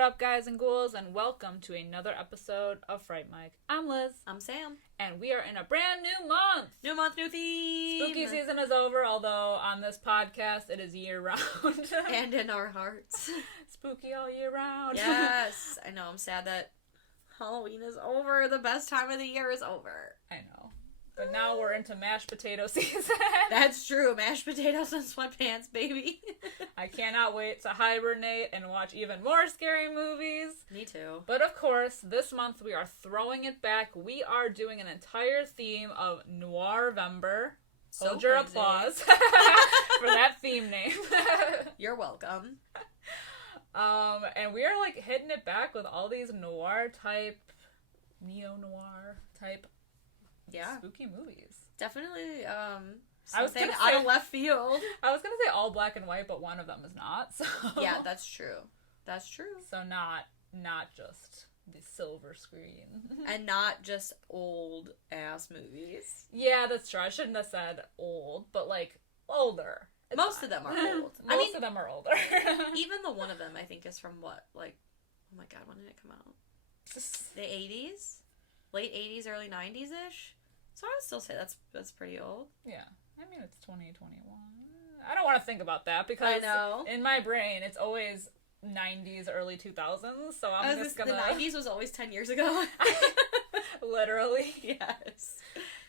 What up, guys and ghouls, and welcome to another episode of Fright Mic. I'm Liz. I'm Sam. And we are in a brand new month! New month, new theme! Spooky season is over, although on this podcast it is year-round. And in our hearts. Spooky all year round. Yes! I know, I'm sad that Halloween is over. The best time of the year is over. I know. But now we're into mashed potato season. That's true. Mashed potatoes and sweatpants, baby. I cannot wait to hibernate and watch even more scary movies. Me too. But of course, this month we are throwing it back. We are doing an entire theme of Noirvember. Hold your applause for that theme name. You're welcome. And we are like hitting it back with all these noir type, neo-noir type spooky movies. Definitely, I was something out of left field. I was gonna say all black and white, but one of them is not, so... Yeah, that's true. That's true. So not just the silver screen. And not just old-ass movies. Yeah, that's true. I shouldn't have said old, but, like, older. Most of them are old. Most of them are older. Even the one of them, I think, is from what? Like, oh my god, when did it come out? The 80s? Late 80s, early 90s-ish? So I would still say that's pretty old. Yeah. I mean, it's 2021. I don't want to think about that because I know. In my brain, it's always 90s, early 2000s, so I'm just gonna... The 90s was always 10 years ago. Literally. Yes.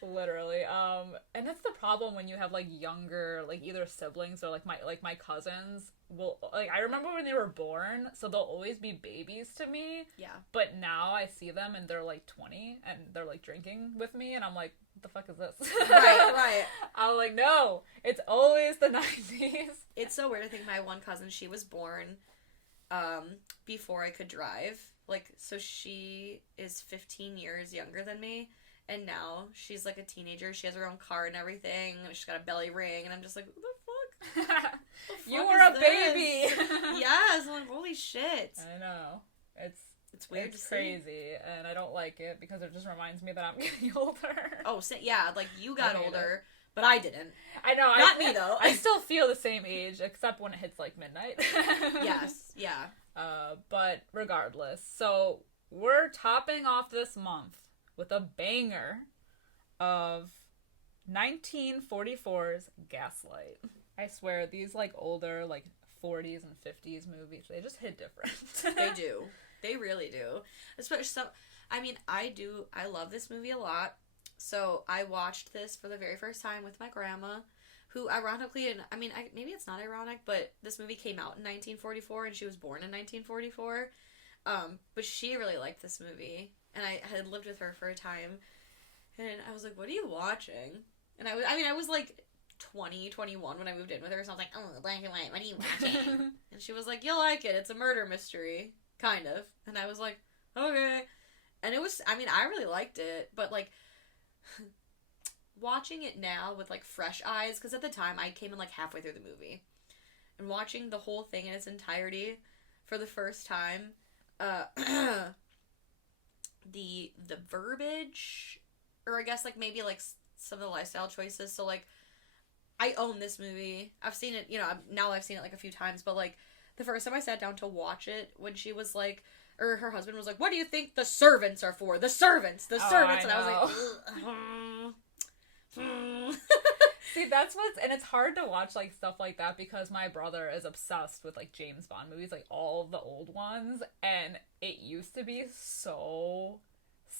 Literally. And that's the problem when you have, like, younger, like, either siblings or, like my cousins will, like, I remember when they were born, so they'll always be babies to me. Yeah. But now I see them and they're, like, 20 and they're, like, drinking with me and I'm like, what the fuck is this? Right. I'm like, no, it's always the 90s. It's so weird. I think my one cousin, she was born, before I could drive. Like, so she is 15 years younger than me. And now she's, like, a teenager. She has her own car and everything. And she's got a belly ring. And I'm just like, what the fuck? You were a baby! Yes. I'm like, holy shit. I know. It's weird it's to crazy, see. And I don't like it because it just reminds me that I'm getting older. Oh, so, yeah, like, you got older, but I didn't. I know. Not me, though. I still feel the same age, except when it hits, like, midnight. Yes, yeah. But regardless, so we're topping off this month with a banger of 1944's Gaslight. I swear, these, like, older, like, 40s and 50s movies, they just hit different. They do. They really do. Especially I love this movie a lot. So I watched this for the very first time with my grandma, who ironically, and I mean, maybe it's not ironic, but this movie came out in 1944 and she was born in 1944. But she really liked this movie, and I had lived with her for a time, and I was like, what are you watching? And I was like 20, 21 when I moved in with her, so I was like, oh, black and white, what are you watching? And she was like, you'll like it, it's a murder mystery, kind of. And I was like, okay. And it was, I mean, I really liked it, but, like, watching it now with, like, fresh eyes, because at the time, I came in, like, halfway through the movie, and watching the whole thing in its entirety for the first time, the verbiage, or I guess, like, maybe, like, some of the lifestyle choices, so, like, I own this movie. I've seen it, now I've seen it, like, a few times, but, like, the first time I sat down to watch it, when she was, like, or her husband was like, what do you think the servants are for? The servants! And I was like, See, that's and it's hard to watch, like, stuff like that, because my brother is obsessed with, like, James Bond movies, like, all the old ones, and it used to be so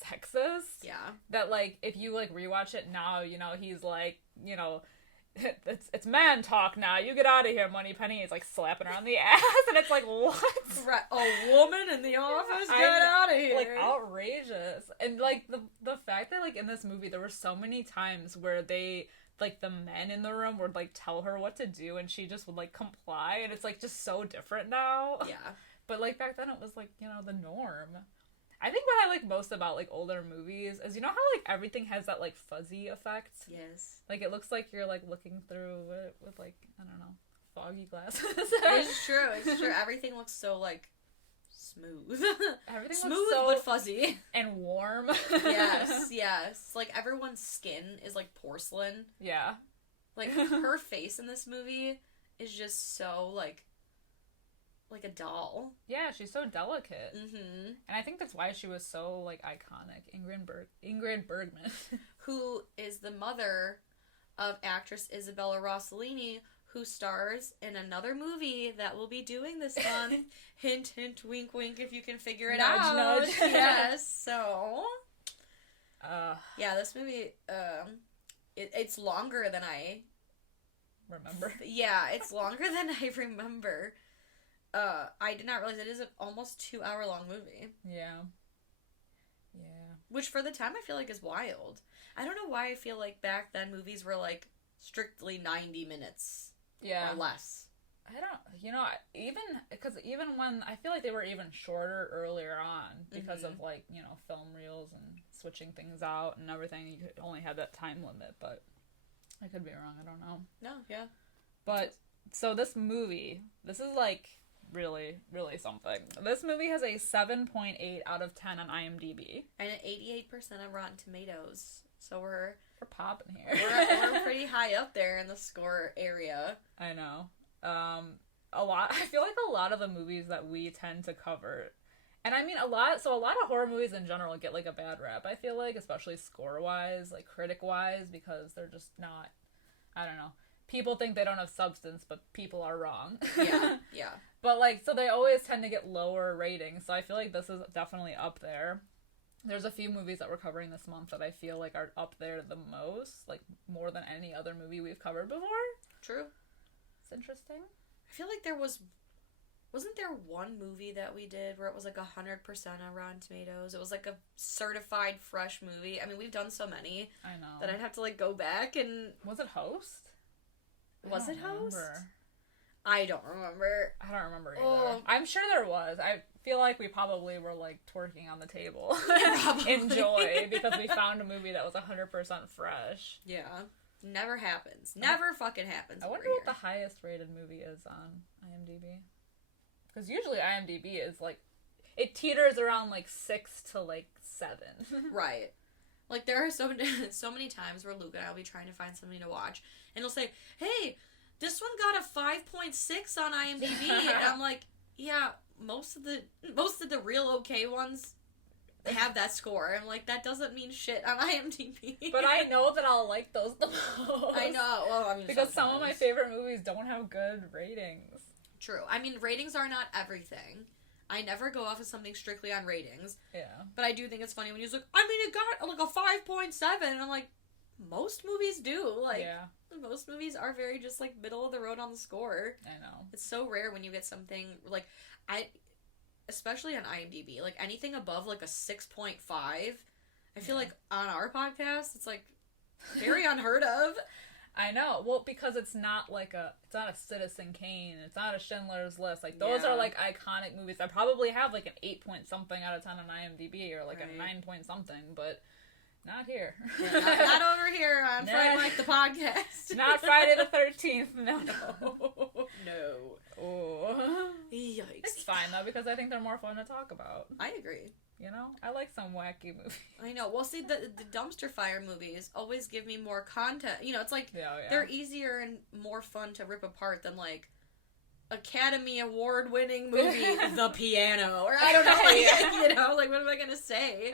sexist. Yeah. That, like, if you, like, rewatch it now, he's like, it's man talk now. You get out of here, Moneypenny. He's like slapping her on the ass, and it's like, what? Right. A woman in the office? Get out of here! Like, outrageous. And, like, the fact that, like, in this movie, there were so many times where they, like, the men in the room would, like, tell her what to do, and she just would, like, comply, and it's, like, just so different now. Yeah. But, like, back then it was, like, the norm. I think what I like most about, like, older movies is, how, like, everything has that, like, fuzzy effect? Yes. Like, it looks like you're, like, looking through it with, like, I don't know, foggy glasses. It's true. Everything looks so, like, smooth. Everything smooth looks so but fuzzy. And warm. Yes. Like, everyone's skin is, like, porcelain. Yeah. Like, her face in this movie is just so, like, like a doll. Yeah, she's so delicate. Mm-hmm. And I think that's why she was so, like, iconic. Ingrid Bergman. Who is the mother of actress Isabella Rossellini, who stars in another movie that we'll be doing this month. Hint, hint, wink, wink, if you can figure it Nudge, out. nudge. Yes, so... yeah, this movie, it's longer than I... remember? Yeah, it's longer than I remember. I did not realize it is an almost 2-hour-long movie. Yeah. Which, for the time, I feel like is wild. I don't know why I feel like back then movies were, like, strictly 90 minutes. Yeah. Or less. I don't, even when, I feel like they were even shorter earlier on because of, like, film reels and switching things out and everything. You could only have that time limit, but I could be wrong. I don't know. No, yeah. But, so this movie, this is, like, really, really something. This movie has a 7.8 out of 10 on IMDb. And an 88% on Rotten Tomatoes. So we're popping here. we're pretty high up there in the score area. I know. I feel like a lot of the movies that we tend to cover, and I mean a lot of horror movies in general get like a bad rap, I feel like, especially score-wise, like critic-wise, because they're just not, I don't know. People think they don't have substance, but people are wrong. Yeah. But like, so they always tend to get lower ratings, so I feel like this is definitely up there. There's a few movies that we're covering this month that I feel like are up there the most, like more than any other movie we've covered before. True. It's interesting. I feel like wasn't there one movie that we did where it was like 100% on Rotten Tomatoes? It was like a certified fresh movie. I mean, we've done so many. I know. That I'd have to like go back and... Was it Host? Was it Host? Remember. I don't remember. I don't remember either. Oh. I'm sure there was. I feel like we probably were like twerking on the table Probably. in joy because we found a movie that was 100% fresh. Yeah. Never happens. Never fucking happens. I wonder what the highest rated movie is on IMDb. Because usually IMDb is like, it teeters around like 6 to like 7. Right. Like there are so many times where Luke and I will be trying to find something to watch, and he'll say, "Hey, this one got a 5.6 on IMDb," and I'm like, "Yeah, most of the real okay ones have that score." I'm like, that doesn't mean shit on IMDb. But I know that I'll like those the most. I know. Well, I mean, because some of my favorite movies don't have good ratings. True. I mean, ratings are not everything. I never go off of something strictly on ratings. Yeah. But I do think it's funny when he's like, I mean, it got like a 5.7, and I'm like, most movies do. Like, yeah. Most movies are very just like middle of the road on the score. I know. It's so rare when you get something like, especially on IMDb, like anything above like a 6.5, I feel like on our podcast, it's like very unheard of. I know. Well, because it's not it's not a Citizen Kane, it's not a Schindler's List. Like, those are like iconic movies that probably have like an 8 point something out of 10 on IMDb or like a 9 point something, but not here. Yeah, not over here on Fright Mic the podcast. Not Friday the 13th. No. No. Oh. Yikes. It's fine though, because I think they're more fun to talk about. I agree. You know? I like some wacky movies. I know. Well, see, the dumpster fire movies always give me more content. You know, it's like, they're easier and more fun to rip apart than, like, Academy Award-winning movie, The Piano. Or, I don't know, like, you know, like, what am I gonna say?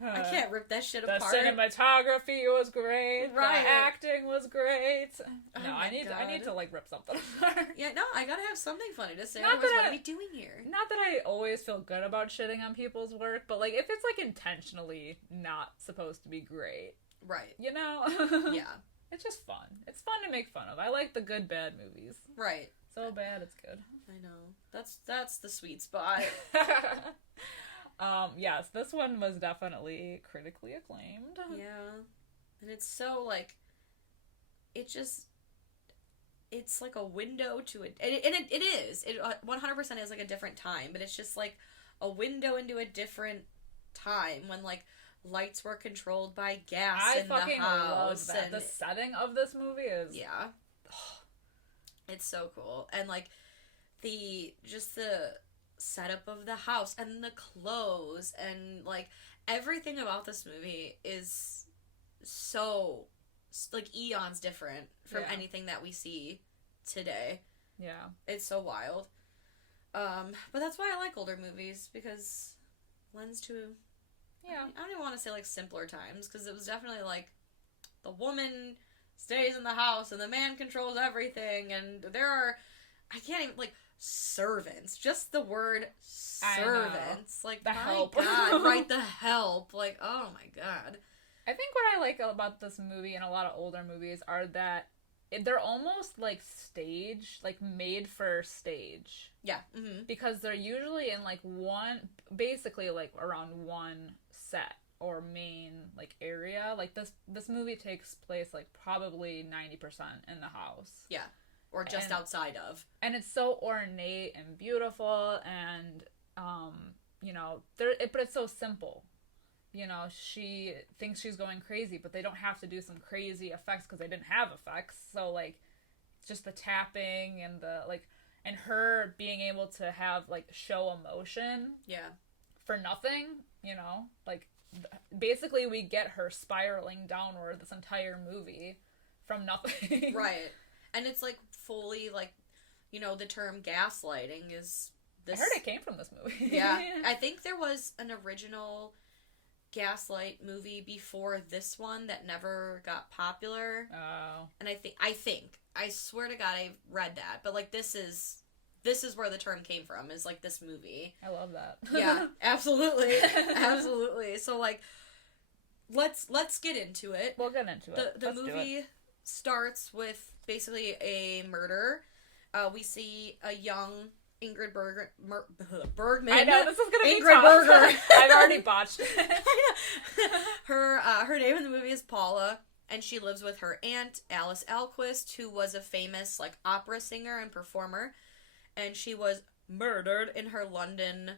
I can't rip that shit apart. The cinematography was great. Right. The acting was great. Oh no, I need to like rip something apart. Yeah, no, I gotta have something funny to say. Not Otherwise, that what are we doing here? Not that I always feel good about shitting on people's work, but like if it's like intentionally not supposed to be great. Right. You know? Yeah. It's just fun. It's fun to make fun of. I like the good bad movies. Right. So bad it's good. I know. That's the sweet spot. Yes, this one was definitely critically acclaimed. Yeah. And it's so, like, it's like a window to it. And it is. It 100% is, like, a different time. But it's just, like, a window into a different time when, like, lights were controlled by gas in the house. I fucking love that. And the setting of this movie is... Yeah. It's so cool. And, like, the setup of the house and the clothes and like everything about this movie is so like eons different from anything that we see today. Yeah. It's so wild. But that's why I like older movies, because it lends to, Yeah. I don't even want to say, like, simpler times, because it was definitely, like, the woman stays in the house and the man controls everything, and there are, I can't even, like, servants. Just the word servants. Like, the my help. God, right, the help. Like, oh my God. I think what I like about this movie and a lot of older movies are that they're almost like stage, like made for stage. Yeah. Mm-hmm. Because they're usually in like basically like around one set or main like area. Like this movie takes place like probably 90% in the house. Yeah. Or just outside of. And it's so ornate and beautiful, and you know, but it's so simple. You know, she thinks she's going crazy, but they don't have to do some crazy effects because they didn't have effects. So like, it's just the tapping and the like, and her being able to have like show emotion. Yeah. For nothing. You know, like basically we get her spiraling downward this entire movie from nothing. Right. And it's like fully like, you know, the term gaslighting is this. I heard it came from this movie. Yeah. I think there was an original Gaslight movie before this one that never got popular. Oh. And I swear to God I read that, but like this is where the term came from, is like this movie. I love that. Yeah, absolutely. Absolutely. So like let's get into it. We'll get into it. The movie starts with basically a murder. We see a young Ingrid Bergman. I know, this is gonna be Ingrid tough. Berger. I've already botched it. Her name in the movie is Paula, and she lives with her aunt, Alice Alquist, who was a famous like opera singer and performer, and she was murdered in her London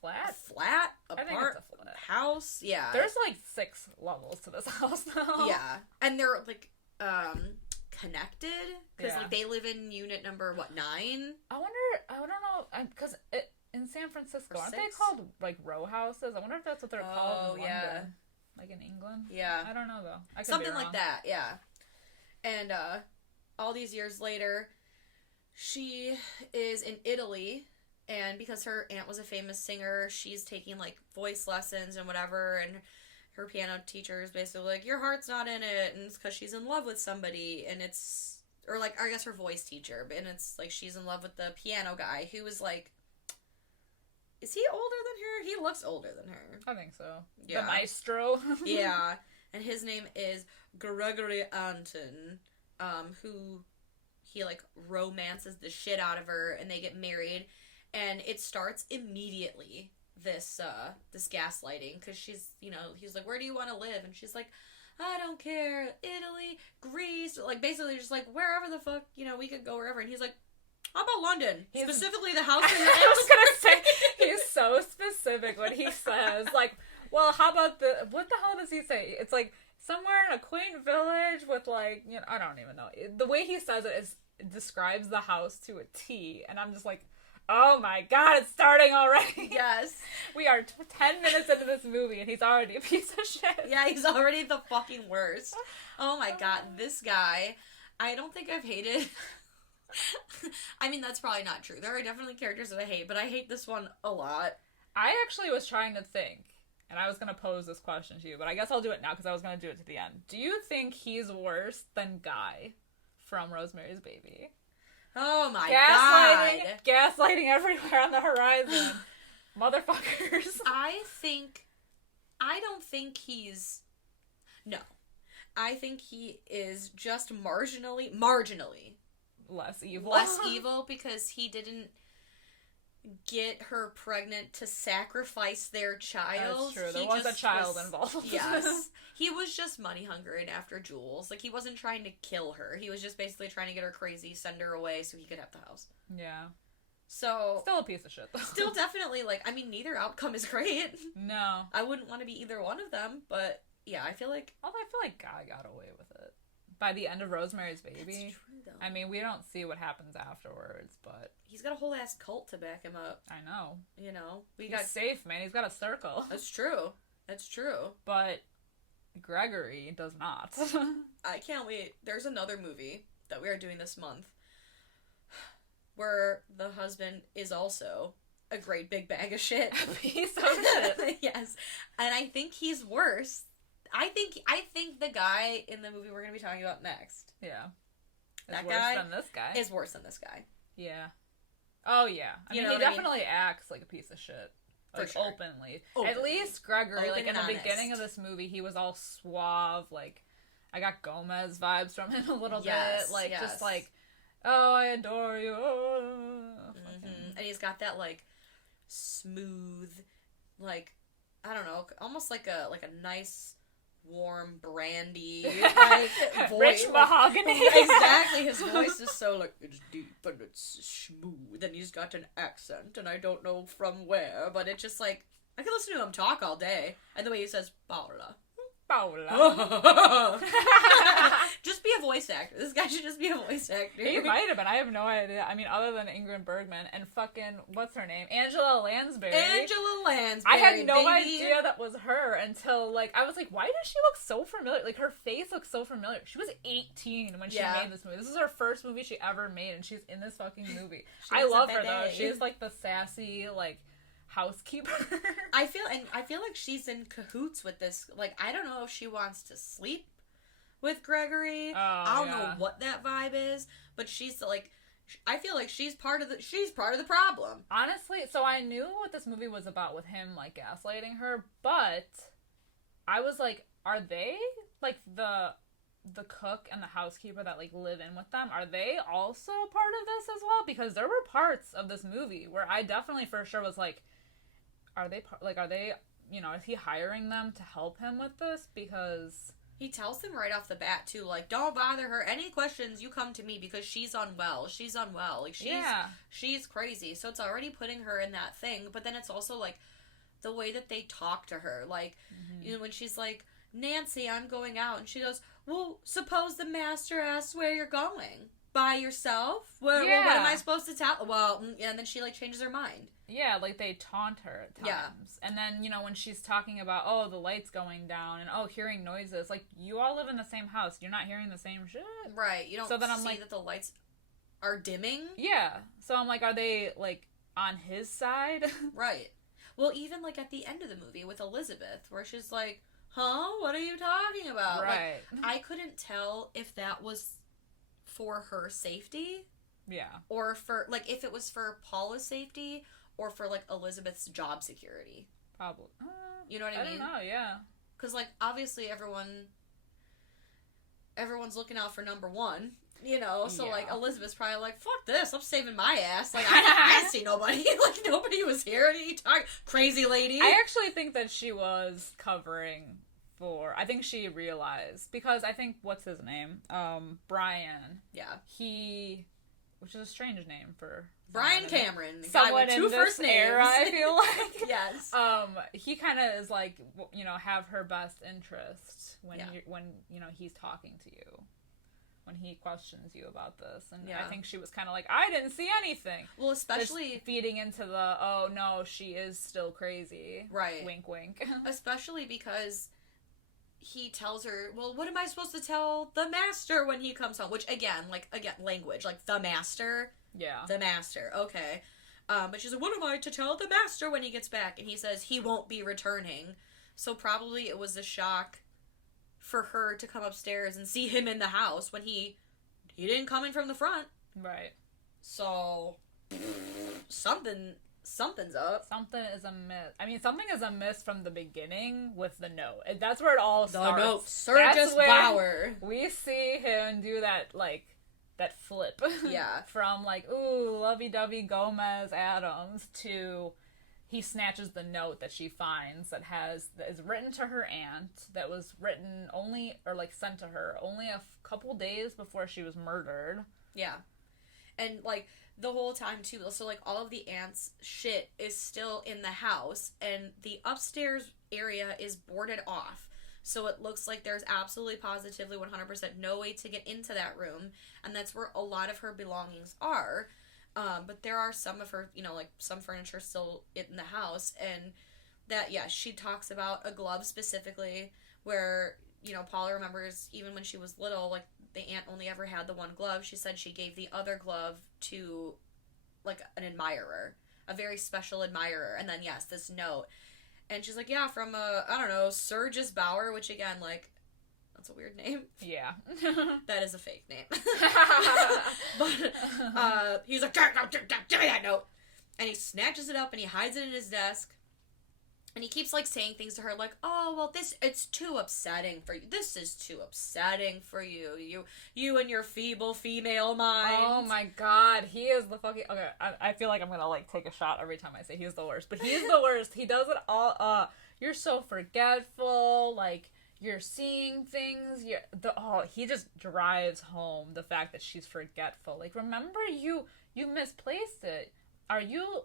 flat apart house. Yeah. There's like 6 levels to this house now. Yeah. And they're like connected, because Yeah. like they live in unit number 9. I don't know, because in San Francisco, Or aren't 6? they called like row houses? I wonder if that's what they're called in London. Yeah. Like in England? Yeah. I don't know though. I could Something be wrong. like that, yeah. And all these years later, she is in Italy, and because her aunt was a famous singer, she's taking like voice lessons and whatever, and her piano teacher is basically like, your heart's not in it, and it's because she's in love with somebody, and it's, or like, I guess her voice teacher, and it's like she's in love with the piano guy, who was like, is he older than her? He looks older than her. I think so. Yeah. The maestro. Yeah. And his name is Gregory Anton, who he like romances the shit out of her, and they get married, and it starts immediately, this gaslighting, because she's, you know, he's like, where do you want to live? And she's like, I don't care, Italy, Greece, like basically just like wherever the fuck, you know, we could go wherever. And he's like, how about London? Specifically the house in your I was gonna say, he's so specific when he says, like, well, how about what the hell does he say? It's like, somewhere in a quaint village with, like, you know, I don't even know. The way he says it describes the house to a T, and I'm just like, oh my God, it's starting already. Yes. We are 10 minutes into this movie, and he's already a piece of shit. Yeah, he's already the fucking worst. Oh my God, this guy, I don't think I've hated... I mean, that's probably not true. There are definitely characters that I hate, but I hate this one a lot. I actually was trying to think, and I was going to pose this question to you, but I guess I'll do it now because I was going to do it to the end. Do you think he's worse than Guy from Rosemary's Baby? Oh my God. Gaslighting everywhere on the horizon. Motherfuckers. I don't think he's... No. I think he is just marginally less evil because he didn't get her pregnant to sacrifice their child. That's true. There was a child involved. Yes. He was just money hungry and after jewels. Like, he wasn't trying to kill her. He was just basically trying to get her crazy, send her away so he could have the house. Yeah. So... Still a piece of shit, though. Still definitely, like, I mean, neither outcome is great. No. I wouldn't want to be either one of them, but yeah, I feel like... Although I feel like Guy got away with it. By the end of Rosemary's Baby. That's true, though. I mean, we don't see what happens afterwards, but... He's got a whole ass cult to back him up. I know. You know? He's safe, man. He's got a circle. That's true. That's true. But Gregory does not. I can't wait. There's another movie that we are doing this month. where the husband is also a great big bag of shit. A piece of shit. Yes. And I think he's worse. I think the guy in the movie we're going to be talking about next. Yeah. That worse guy than this guy. is worse than this guy. Yeah. Oh, yeah. I mean, he definitely acts like a piece of shit. Like, sure. openly. At least Gregory, like, in the beginning of this movie, he was all suave, like, I got Gomez vibes from him a little bit. Like, just like, oh, I adore you. Oh, and he's got that, like, smooth, like, I don't know, almost like a nice, warm, brandy, like, voice. Rich mahogany. Exactly. His voice is so, like, it's deep and it's smooth, and he's got an accent, and I don't know from where, but it's just, like, I can listen to him talk all day. And the way he says, Paula. Just be a voice actor. This guy should just be a voice actor. He might have been. I have no idea. I mean, other than Ingrid Bergman and fucking, what's her name? Angela Lansbury. I had no idea that was her until, like, I was like, why does she look so familiar? Like, her face looks so familiar. She was 18 when she made this movie. This is her first movie she ever made, and she's in this fucking movie. I love her, though. She's, like, the sassy, like, housekeeper. I feel like she's in cahoots with this. Like, I don't know if she wants to sleep with Gregory. I don't know what that vibe is, but she's like, I feel like she's part of the problem. Honestly, so I knew what this movie was about with him, like, gaslighting her, but I was like, are they, like, the cook and the housekeeper that, like, live in with them, are they also part of this as well? Because there were parts of this movie where I definitely for sure was like, are they, you know, is he hiring them to help him with this? Because he tells them right off the bat, too, like, don't bother her. Any questions, you come to me because she's unwell. She's unwell. Like, she's crazy. So it's already putting her in that thing. But then it's also, like, the way that they talk to her. Like, you know, when she's like, Nancy, I'm going out. And she goes, well, suppose the master asks where you're going. By yourself? Well, what am I supposed to tell? Well, and then she, like, changes her mind. Yeah, like, they taunt her at times. Yeah. And then, you know, when she's talking about, oh, the light's going down, and, oh, hearing noises, like, you all live in the same house. You're not hearing the same shit. Right. You don't see that the lights are dimming. Yeah. So I'm like, are they, like, on his side? Right. Well, even, like, at the end of the movie with Elizabeth, where she's like, huh? What are you talking about? Right. Like, I couldn't tell if that was for her safety. Yeah. Or for, like, if it was for Paula's safety, or for, like, Elizabeth's job security. Probably. You know what I mean? I don't know, yeah. Because, like, obviously everyone's looking out for number one, you know? So, like, Elizabeth's probably like, fuck this, I'm saving my ass. Like, I didn't see nobody. Like, nobody was here. What are you talking? Crazy lady. I actually think that she was covering for, I think she realized, because I think, what's his name? Brian. Yeah. Which is a strange name for Brian Cameron, the guy with two first names. Era, I feel like. Yes. He kind of is like, you know, have her best interest when you know, he's talking to you, when he questions you about this, and I think she was kind of like, I didn't see anything. Well, especially just feeding into the, oh no, she is still crazy. Right. Wink, wink. Especially because he tells her, well, what am I supposed to tell the master when he comes home? Which, again, language. Like, the master. Yeah. The master. Okay. But she's like, what am I to tell the master when he gets back? And he says he won't be returning. So probably it was a shock for her to come upstairs and see him in the house when he didn't come in from the front. Right. So, something's up. Something is amiss. I mean, something is amiss from the beginning with the note. That's where it all starts. The note. Surges Bauer. We see him do that, like, that flip. Yeah. From, like, ooh, lovey-dovey Gomez Adams to he snatches the note that she finds that is written to her aunt, that was written sent to her only a couple days before she was murdered. Yeah. And, like, the whole time, too. So, like, all of the aunt's shit is still in the house, and the upstairs area is boarded off. So it looks like there's absolutely, positively, 100% no way to get into that room, and that's where a lot of her belongings are. But there are some of her, you know, like, some furniture still in the house, and that, she talks about a glove specifically, where, you know, Paula remembers, even when she was little, like, the aunt only ever had the one glove. She said she gave the other glove to like an admirer, a very special admirer. And then, yes, this note. And she's like, yeah, from, I don't know, Sergis Bauer, which again, like, that's a weird name. Yeah. That is a fake name. But, he's like, give me that note. And he snatches it up and he hides it in his desk. And he keeps, like, saying things to her like, oh, well, it's too upsetting for you. This is too upsetting for you. You and your feeble female mind. Oh, my God. He is the fucking... Okay, I feel like I'm gonna, like, take a shot every time I say he's the worst. But he's the worst. He does it all... You're so forgetful. Like, you're seeing things. He just drives home the fact that she's forgetful. Like, remember, you misplaced it. Are you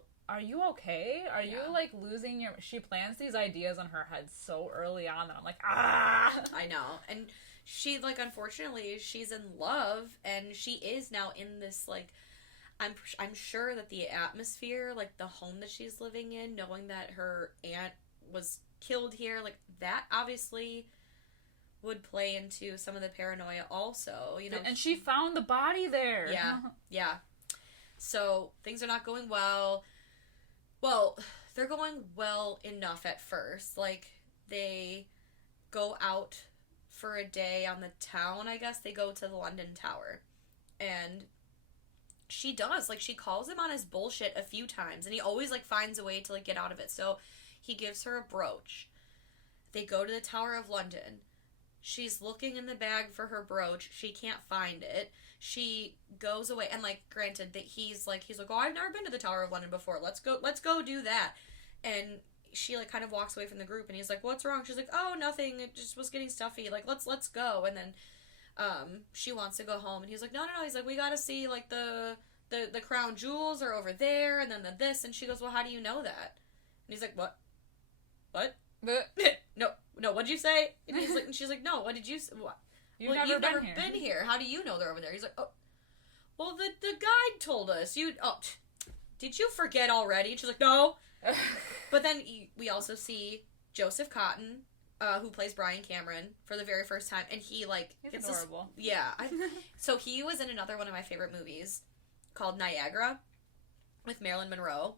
okay? Are you, like, losing your... She plants these ideas in her head so early on that I'm like, ah! I know. And she, like, unfortunately, she's in love, and she is now in this, like... I'm sure that the atmosphere, like, the home that she's living in, knowing that her aunt was killed here, like, that obviously would play into some of the paranoia also, you know. And she found the body there. Yeah. So, things are not going well. Well, they're going well enough at first. Like, they go out for a day on the town, I guess. They go to the London Tower. And she does. Like, she calls him on his bullshit a few times. And he always, like, finds a way to, like, get out of it. So, he gives her a brooch. They go to the Tower of London. She's looking in the bag for her brooch. She can't find it. She goes away, and, like, granted that he's like, oh, I've never been to the Tower of London before. Let's go do that. And she, like, kind of walks away from the group, and he's like, what's wrong? She's like, oh, nothing. It just was getting stuffy. Like, let's go. And then, she wants to go home, and he's like, no. He's like, we gotta see, like, the crown jewels are over there, and then the this. And she goes, well, how do you know that? And he's like, what? No, what'd you say? And he's like, and she's like, no, what did you say? What? You've never been here. How do you know they're over there? He's like, oh, well, the guide told us. Did you forget already? And she's like, no. But then we also see Joseph Cotton, who plays Brian Cameron, for the very first time, and he, like... He's adorable. So he was in another one of my favorite movies called Niagara with Marilyn Monroe,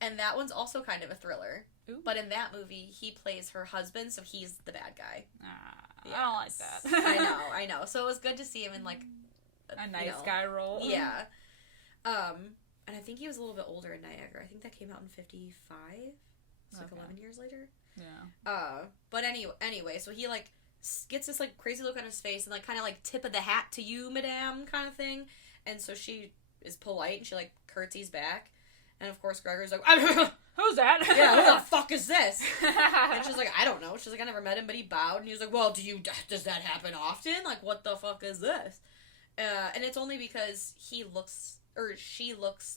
and that one's also kind of a thriller. Ooh. But in that movie, he plays her husband, so he's the bad guy. Yes. I don't like that. I know. So it was good to see him in, like... A nice guy role. Yeah. And I think he was a little bit older in Niagara. I think that came out in 55. It's like 11 years later. Yeah. But anyway, so he, like, gets this, like, crazy look on his face and, like, kind of, like, tip of the hat to you, madame, kind of thing. And so she is polite and she, like, curtsies back. And, of course, Gregor's like, who's that? Yeah, who the fuck is this? And she's like, I don't know. She's like, I never met him, but he bowed. And he was like, well, does that happen often? Like, what the fuck is this? And it's only because she looks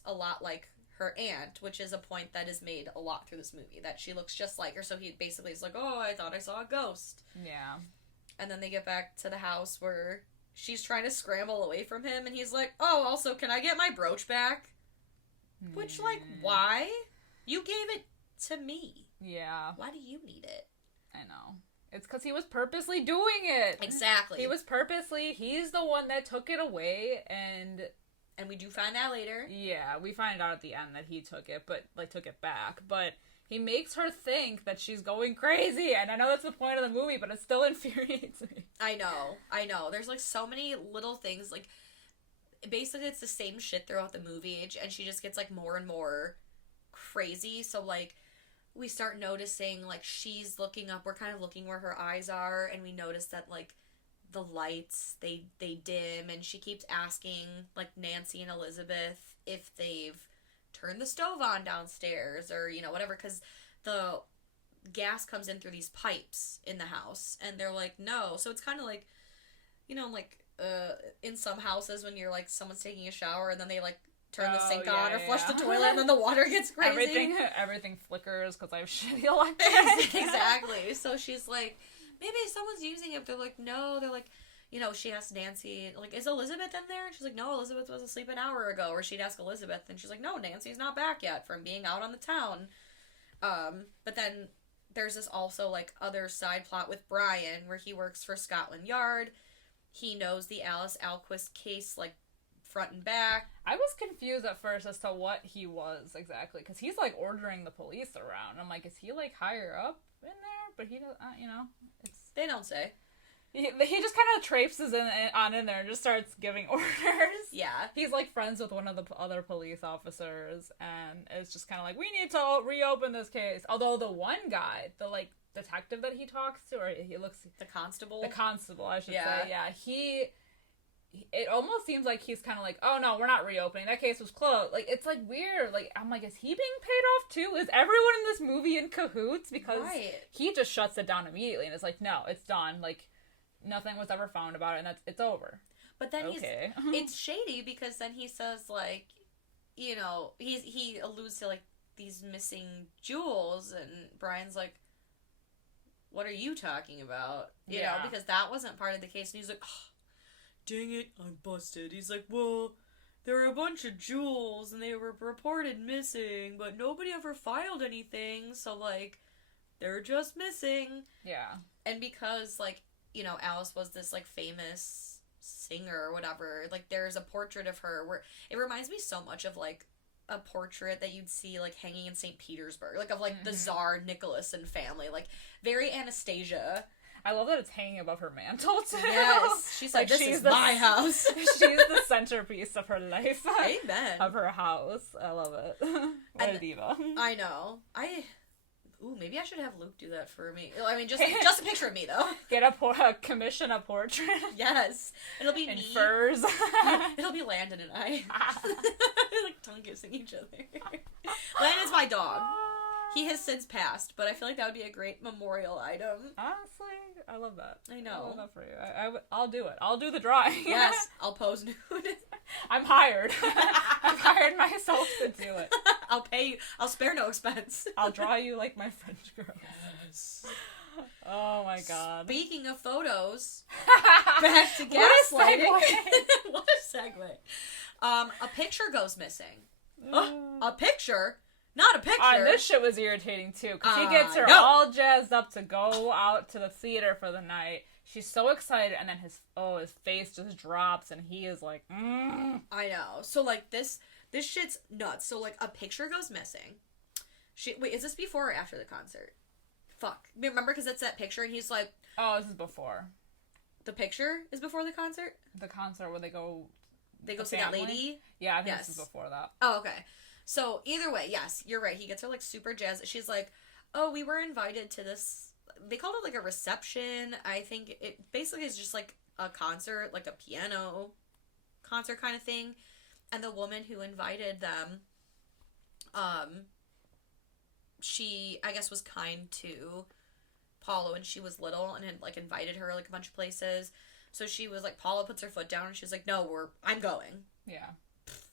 a lot like her aunt, which is a point that is made a lot through this movie, that she looks just like her. So he basically is like, oh, I thought I saw a ghost. Yeah. And then they get back to the house where she's trying to scramble away from him, and he's like, oh, also, can I get my brooch back? Which, like, why? You gave it to me. Yeah. Why do you need it? I know. It's because he was purposely doing it. Exactly. He's the one that took it away, and we do find out later. Yeah, we find out at the end that he took it, but, like, took it back. But he makes her think that she's going crazy, and I know that's the point of the movie, but it still infuriates me. I know. There's, like, so many little things, like, basically it's the same shit throughout the movie, and she just gets, like, more and more crazy. So, like, we start noticing, like, she's looking up, we're kind of looking where her eyes are, and we notice that, like, the lights, they dim, and she keeps asking, like, Nancy and Elizabeth if they've turned the stove on downstairs, or, you know, whatever, because the gas comes in through these pipes in the house, and they're like, no. So it's kind of like, you know, like, in some houses when you're, like, someone's taking a shower, and then they, like, turn the sink on or flush the toilet, and then the water gets crazy. Everything flickers because I have shitty electricity. Exactly. So she's like, maybe someone's using it. They're like, no. They're like, you know, she asked Nancy, like, is Elizabeth in there? And she's like, no, Elizabeth was asleep an hour ago. Or she'd ask Elizabeth, and she's like, no, Nancy's not back yet from being out on the town. But then there's this also, like, other side plot with Brian, where he works for Scotland Yard. He knows the Alice Alquist case, like, front and back. I was confused at first as to what he was exactly, because he's, like, ordering the police around. I'm like, is he, like, higher up in there? But he doesn't, you know, it's... They don't say. He just kind of traipses in there and just starts giving orders. Yeah. He's, like, friends with one of the other police officers, and it's just kind of like, we need to reopen this case. Although the one guy, the, like, detective that he talks to, or he looks... The constable? The constable, I should say. Yeah, it almost seems like he's kind of like, oh, no, we're not reopening. That case was closed. Like, it's, like, weird. Like, I'm like, is he being paid off, too? Is everyone in this movie in cahoots? Because he just shuts it down immediately, and it's like, no, it's done. Like, nothing was ever found about it, and it's over. But then it's shady, because then he says, like, you know, he alludes to, like, these missing jewels, and Brian's like, what are you talking about? You know, because that wasn't part of the case, and he's like, oh, dang it, I'm busted. He's like, well, there were a bunch of jewels, and they were reported missing, but nobody ever filed anything, so, like, they're just missing. Yeah. And because, like, you know, Alice was this, like, famous singer or whatever, like, there's a portrait of her where it reminds me so much of, like, a portrait that you'd see, like, hanging in St. Petersburg, like, of, like, the Tsar Nicholas and family, like, very Anastasia. I love that it's hanging above her mantle, too. Yes. She's like, this is my house. She's the centerpiece of her life. Amen. Of her house. I love it. What a diva. I know. Maybe I should have Luke do that for me. I mean, just a picture of me, though. Commission a portrait. Yes. It'll be in me. furs. It'll be Landon and I. Like, tongue kissing each other. Landon's my dog. He has since passed, but I feel like that would be a great memorial item. Honestly, I love that. I know. I love that for you. I'll do it. I'll do the drawing. Yes, I'll pose nude. I'm hired. I've hired myself to do it. I'll pay you. I'll spare no expense. I'll draw you like my French girl. Yes. Oh my god. Speaking of photos, back to gaslighting. What a segue. A picture goes missing. A picture? Not a picture. And this shit was irritating too, because he gets her all jazzed up to go out to the theater for the night. She's so excited, and then his face just drops, and he is like, I know. So, like, this shit's nuts. So, like, a picture goes missing. Wait, is this before or after the concert? Fuck. Remember, because it's that picture, and he's like... Oh, this is before. The picture is before the concert? The concert where they go... They go see that lady? Yeah, I think this is before that. Oh, okay. So, either way, yes, you're right. He gets her, like, super jazzed. She's like, oh, we were invited to this... They called it, like, a reception. I think it basically is just, like, a concert, like a piano concert kind of thing. And the woman who invited them, she, I guess, was kind to Paula when she was little and had, like, invited her, like, a bunch of places. So she was like, Paula puts her foot down and she's like, no, I'm going. Yeah.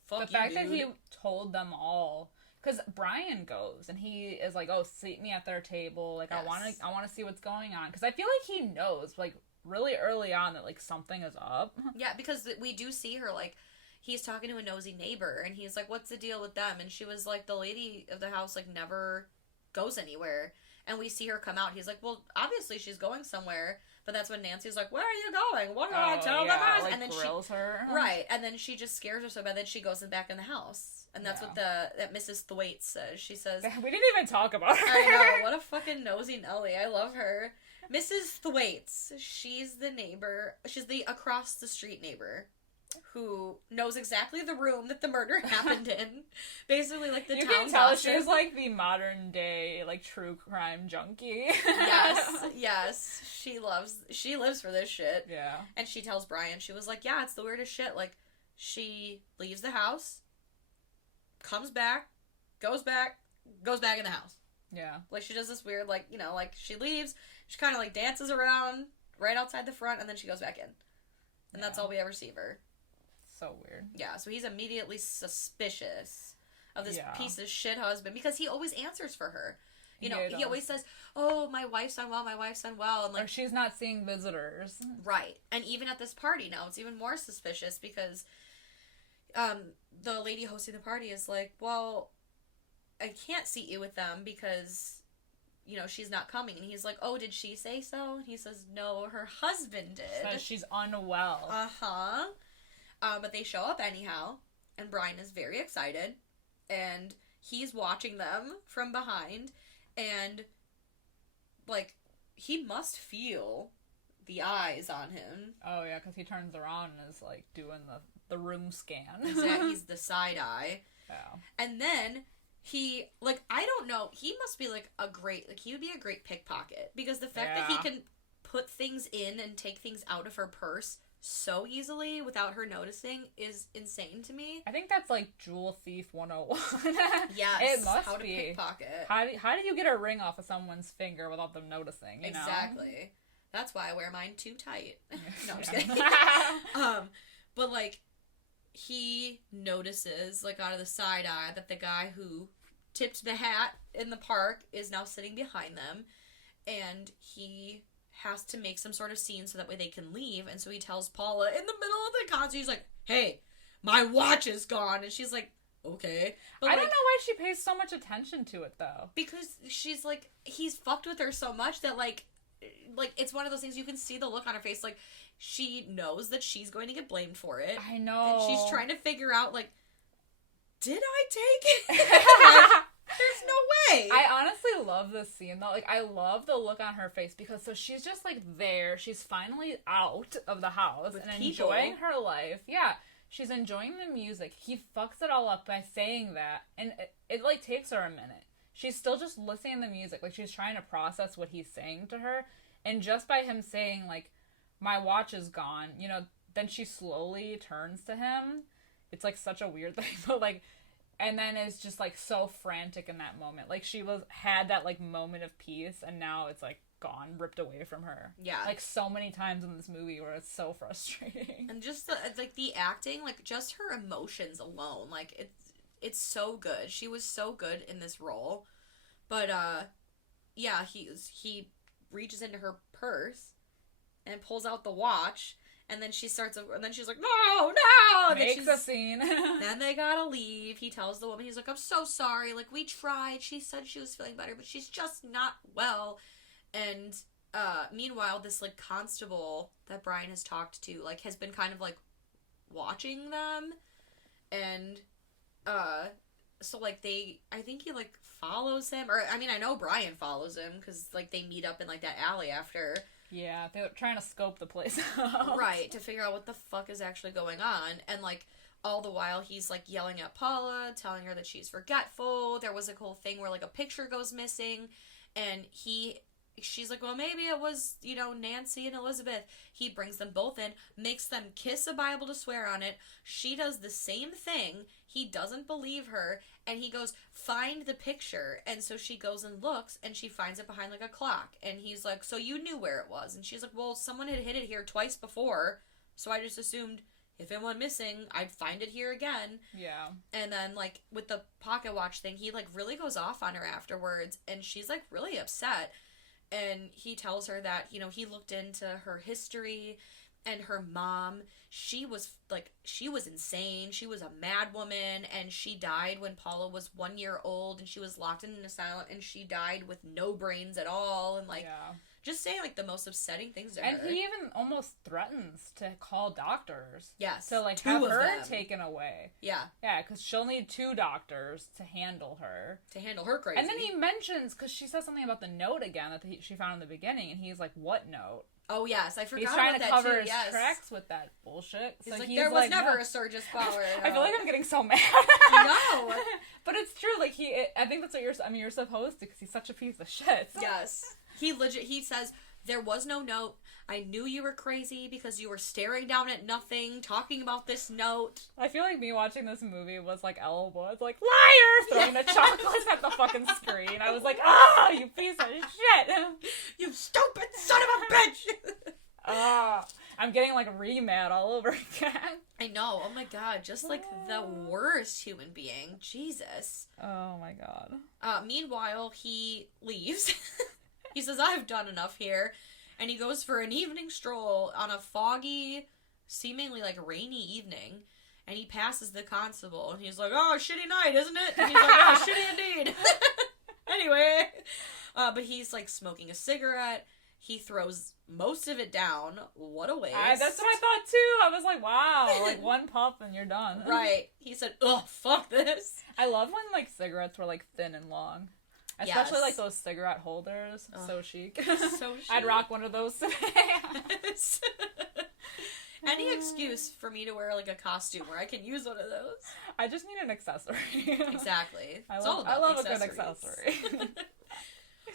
Fuck the fact that he told them all, because Brian goes and he is like, oh, seat me at their table. Like, yes. I want to see what's going on. Because I feel like he knows, like, really early on that, like, something is up. Yeah, because we do see her, like, he's talking to a nosy neighbor and he's like, what's the deal with them? And she was like, the lady of the house, like, never goes anywhere. And we see her come out. He's like, well, obviously she's going somewhere. But that's when Nancy's like, where are you going? What do I tell the guys? Like, and then grills her. Right. And then she just scares her so bad that she goes back in the house. And that's what that Mrs. Thwaite says. She says... We didn't even talk about her. I know. What a fucking nosy Nelly. I love her. Mrs. Thwaites. She's the neighbor. She's the across the street neighbor who knows exactly the room that the murder happened in. Basically, like, the town You can tell gossip. she's, like, the modern day, like, true crime junkie. Yes. She lives for this shit. Yeah. And she tells Brian, she was like, yeah, it's the weirdest shit. Like, she leaves the house, comes back, goes back in the house. Yeah. Like, she does this weird, like, you know, like, she leaves, she kind of, like, dances around right outside the front, and then she goes back in. And that's all we ever see of her. So weird. Yeah, so he's immediately suspicious of this piece of shit husband, because he always answers for her. You know, he always says, oh, my wife's unwell, and, like... Or she's not seeing visitors. Right. And even at this party now, it's even more suspicious, because the lady hosting the party is like, well, I can't seat you with them because, you know, she's not coming. And he's like, oh, did she say so? And he says, no, her husband did. Says she's unwell. Uh-huh. But they show up anyhow, and Brian is very excited, and he's watching them from behind, and, like, he must feel the eyes on him. Oh, yeah, because he turns around and is, like, doing the room scan. Exactly, he's the side eye. Yeah. And then he, like, I don't know, he must be, like, he would be a great pickpocket, because the fact that he can put things in and take things out of her purse so easily without her noticing is insane to me. I think that's like Jewel Thief 101. Yes. It must how be. To pickpocket. How do you get a ring off of someone's finger without them noticing, you know? Exactly. That's why I wear mine too tight. No, I'm just Yeah. kidding. But, like, he notices, like, out of the side eye that the guy who tipped the hat in the park is now sitting behind them, and he has to make some sort of scene so that way they can leave, and so he tells Paula in the middle of the concert, he's like, hey, my watch is gone, and she's like, okay. But, I don't know why she pays so much attention to it, though. Because she's like, he's fucked with her so much that, like, it's one of those things, you can see the look on her face, like, she knows that she's going to get blamed for it. I know. And she's trying to figure out, like, did I take it? There's no way. I honestly love this scene, though. Like, I love the look on her face, because so she's just, like, there. She's finally out of the house with and people. enjoying her life. Yeah. She's enjoying the music. He fucks it all up by saying that, and it like, takes her a minute. She's still just listening to the music. Like, she's trying to process what he's saying to her, and just by him saying, like, my watch is gone, you know, then she slowly turns to him. It's, like, such a weird thing, but, like, and then is just, like, so frantic in that moment. Like, she had that, like, moment of peace, and now it's, like, gone, ripped away from her. Yeah. Like, so many times in this movie where it's so frustrating. And just, the acting, like, just her emotions alone, like, it's so good. She was so good in this role. But, yeah, he reaches into her purse and pulls out the watch, and then she's like, no! And Makes a scene. Then they gotta leave. He tells the woman, he's like, I'm so sorry, like, we tried. She said she was feeling better, but she's just not well. And, meanwhile, this, like, constable that Brian has talked to, like, has been kind of, like, watching them. And, so, like, I think he, like, follows him. Or, I mean, I know Brian follows him, because, like, they meet up in, like, that alley after. Yeah, they were trying to scope the place out. Right, to figure out what the fuck is actually going on. And, like, all the while he's, like, yelling at Paula, telling her that she's forgetful. There was a whole thing where, like, a picture goes missing, and she's like, well, maybe it was, you know, Nancy and Elizabeth. He brings them both in, makes them kiss a Bible to swear on it. She does the same thing. He doesn't believe her, and he goes, find the picture. And so she goes and looks, and she finds it behind, like, a clock. And he's like, so you knew where it was. And she's like, well, someone had hid it here twice before, so I just assumed if it went missing, I'd find it here again. Yeah. And then, like, with the pocket watch thing, he, like, really goes off on her afterwards, and she's, like, really upset. And he tells her that, you know, he looked into her history, and her mom, she was insane. She was a mad woman, and she died when Paula was 1 year old, and she was locked in an asylum, and she died with no brains at all, and, like, yeah. Just saying, like, the most upsetting things to and her. And he even almost threatens to call doctors. Yes. To, like, 2 have of her them. taken away. Yeah. Yeah, because she'll need 2 doctors to handle her. To handle her crazy. And then he mentions, because she says something about the note again that she found in the beginning, and he's like, what note? Oh, yes, I forgot He's trying about to that cover too, his yes. tracks with that bullshit. He's so like, he's there was like, never no. a Surge's flower. I feel like I'm getting so mad. No. But it's true, like, I think that's what you're supposed to, because he's such a piece of shit. So. Yes. He says, there was no note. I knew you were crazy because you were staring down at nothing, talking about this note. I feel like me watching this movie was like Elle was like, liar! Throwing the chocolates at the fucking screen. I was like, oh, you piece of shit! You stupid son of a bitch! I'm getting like re-mad all over again. I know, oh my god, just like the worst human being. Jesus. Oh my god. Meanwhile, he leaves. He says, I've done enough here. And he goes for an evening stroll on a foggy, seemingly like rainy evening. And he passes the constable. And he's like, oh, shitty night, isn't it? And he's like, oh, shitty indeed. Anyway. But he's like smoking a cigarette. He throws most of it down. What a waste. That's what I thought too. I was like, wow, like one puff and you're done. Right. He said, ugh, fuck this. I love when like cigarettes were like thin and long. Especially like those cigarette holders. Ugh. So chic. So chic. I'd rock one of those today. Any excuse for me to wear like a costume where I can use one of those. I just need an accessory. Exactly. I love a good accessory.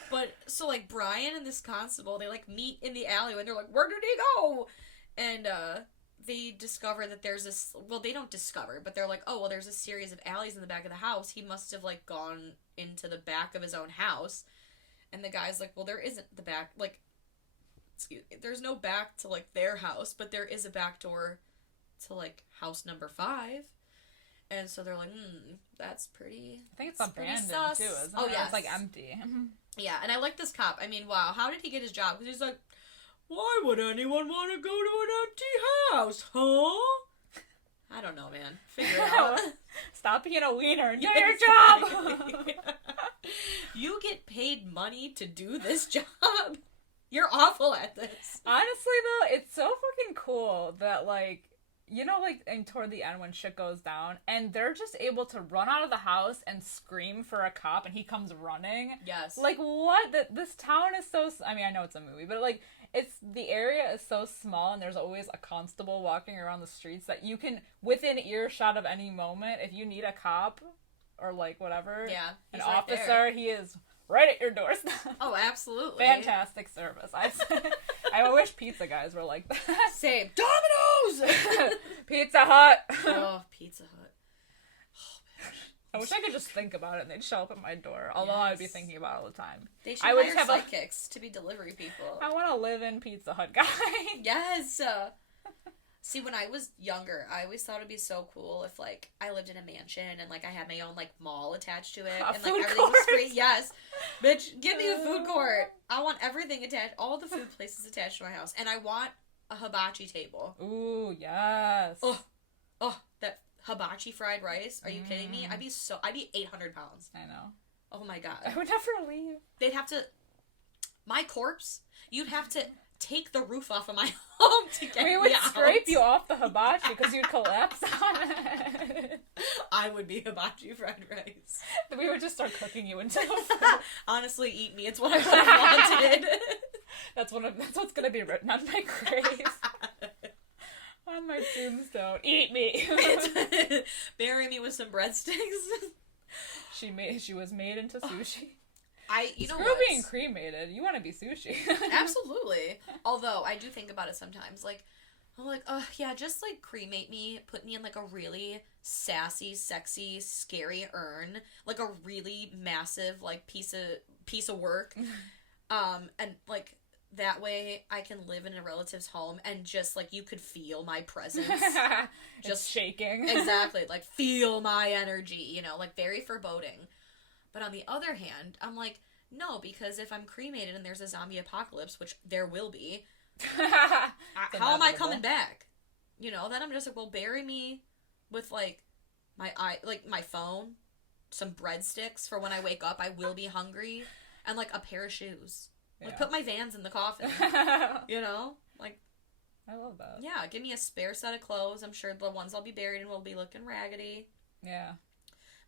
But so like Brian and this constable, they like meet in the alleyway and they're like, where did he go? And they discover that there's this, well, they don't discover, but they're like, oh, well, there's a series of alleys in the back of the house. He must have like gone into the back of his own house. And the guy's like, well, there isn't the back, like, excuse me, there's no back to like their house, but there is a back door to like house number 5. And so they're like, that's pretty. I think it's abandoned too, isn't it? Oh yeah, it's like empty. Yeah, and I like this cop. I mean, wow, how did he get his job? Because he's like, why would anyone want to go to an empty house, huh? I don't know, man. Figure it out. Stop being a wiener and get your job. You get paid money to do this job. You're awful at this. Honestly, though, it's so fucking cool that, like, you know, like, and toward the end when shit goes down, and they're just able to run out of the house and scream for a cop, and he comes running. Yes. Like, what? This town is so... I mean, I know it's a movie, but, like, the area is so small, and there's always a constable walking around the streets that you can, within earshot of any moment, if you need a cop, or, like, whatever, an officer, there. He is... right at your doorstep. Oh, absolutely. Fantastic service. I wish pizza guys were like that. Same. Domino's! Pizza Hut. Oh, Pizza Hut. Oh, man. I wish I could just think about it and they'd show up at my door. Although I'd be thinking about it all the time. They should hire sidekicks to be delivery people. I want to live in Pizza Hut guy. Yes. See, when I was younger, I always thought it'd be so cool if, like, I lived in a mansion and, like, I had my own, like, mall attached to it. And, like, everything was free. Yes. Bitch, give me a food court. I want everything attached, all the food places attached to my house. And I want a hibachi table. Ooh, yes. Oh, that hibachi fried rice. Are you kidding me? I'd be 800 pounds. I know. Oh, my God. I would never leave. They'd have to, my corpse, you'd have to take the roof off of my home to get me out. We would scrape you off the hibachi because you'd collapse on it. I would be hibachi fried rice. We would just start cooking you into food. Honestly, eat me. It's what I would have wanted. That's what's going to be written on my grave. On my tombstone. Eat me. Bury me with some breadsticks. She was made into sushi. Screw being cremated. You want to be sushi. Absolutely. Although, I do think about it sometimes. Like, I'm like, oh, yeah, just, like, cremate me. Put me in, like, a really sassy, sexy, scary urn. Like, a really massive, like, piece of work. And, like, that way I can live in a relative's home and just, like, you could feel my presence. Just shaking. Exactly. Like, feel my energy, you know? Like, very foreboding. But on the other hand, I'm like, no, because if I'm cremated and there's a zombie apocalypse, which there will be, how am I coming back? You know, then I'm just like, well, bury me with, like, my phone, some breadsticks for when I wake up, I will be hungry, and, like, a pair of shoes. Like, put my Vans in the coffin. You know? Like, I love that. Yeah, give me a spare set of clothes. I'm sure the ones I'll be buried in will be looking raggedy. Yeah.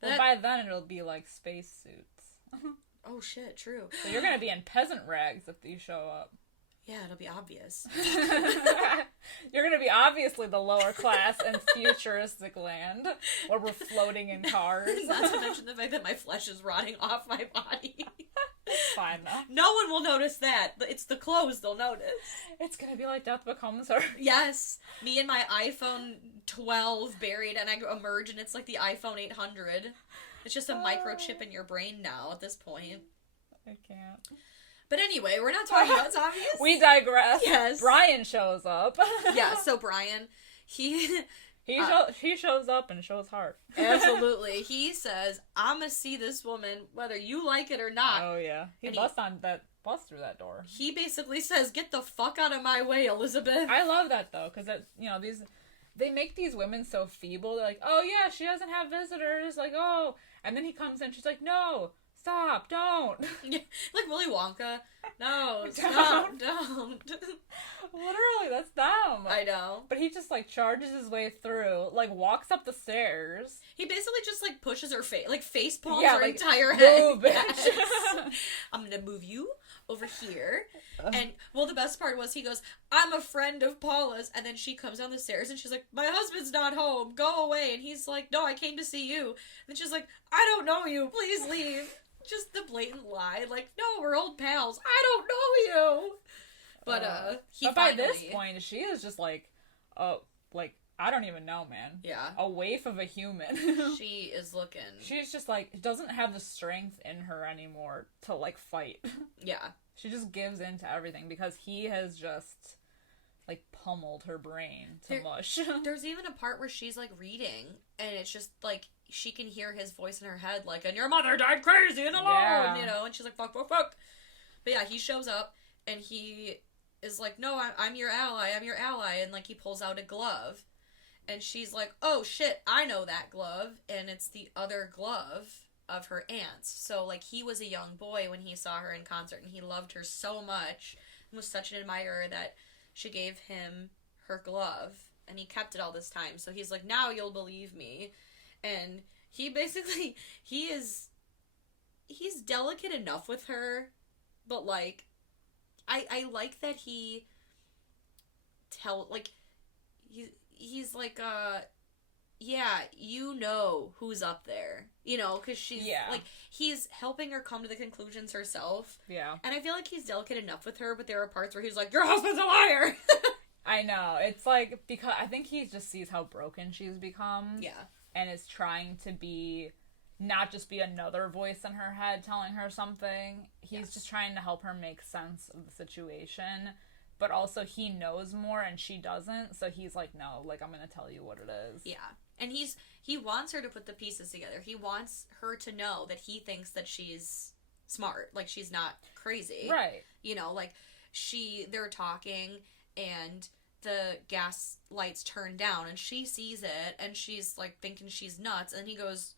But by then it'll be like space suits. Oh shit, true. So you're gonna be in peasant rags if you show up. Yeah, it'll be obvious. You're gonna be obviously the lower class in futuristic land where we're floating in cars. Not to mention the fact that my flesh is rotting off my body. Fine though. No one will notice that. It's the clothes they'll notice. It's gonna be like Death Becomes Her. Yes. Me and my iPhone 12 buried, and I emerge, and it's like the iPhone 800. It's just a microchip in your brain now at this point. I can't. But anyway, we're not talking about zombies. We digress. Yes. Brian shows up. Yeah, so Brian, he shows up and shows heart. Absolutely. He says, I'm gonna see this woman whether you like it or not. Oh, yeah. He busts through that door. He basically says, get the fuck out of my way, Elizabeth. I love that, though, because, they make these women so feeble. They're like, oh, yeah, she doesn't have visitors. Like, oh. And then he comes in, she's like, no, stop, don't. Yeah, like Willy Wonka. No, stop, don't. Literally, that's dumb. I know. But he just, like, charges his way through, like, walks up the stairs. He basically just, like, pushes her face, like, face palms Yeah, her like, entire head. move, bitch. Yes. I'm gonna move you over here. And, well, the best part was he goes, I'm a friend of Paula's. And then she comes down the stairs and she's like, my husband's not home. Go away. And he's like, no, I came to see you. And she's like, I don't know you. Please leave. Just the blatant lie. Like, no, we're old pals. I don't know you. But, but by this point, she is just like, like, I don't even know, man. Yeah. A waif of a human. She is looking. She's just like, doesn't have the strength in her anymore to, like, fight. Yeah. She just gives in to everything because he has just, like, pummeled her brain to mush. There's even a part where she's, like, reading, and it's just, like, she can hear his voice in her head, like, and your mother died crazy and alone, you know, and she's like, fuck, fuck, fuck. But yeah, he shows up, and he is like, no, I'm your ally, and, like, he pulls out a glove, and she's like, oh, shit, I know that glove, and it's the other glove of her aunt's. So, like, he was a young boy when he saw her in concert, and he loved her so much, and was such an admirer that she gave him her glove, and he kept it all this time. So he's like, now you'll believe me. And he basically, he's delicate enough with her, but, like, I like that he he's like, yeah, you know who's up there, you know, because she's, like, he's helping her come to the conclusions herself. Yeah. And I feel like he's delicate enough with her, but there are parts where he's like, your husband's a liar! I know. It's like, because I think he just sees how broken she's become. Yeah. And is trying to be, not just be another voice in her head telling her something. He's just trying to help her make sense of the situation. But also he knows more and she doesn't. So he's like, no, like, I'm going to tell you what it is. Yeah. And he wants her to put the pieces together. He wants her to know that he thinks that she's smart. Like, she's not crazy. Right. You know, like, they're talking and the gas lights turn down and she sees it and she's, like, thinking she's nuts. And he goes,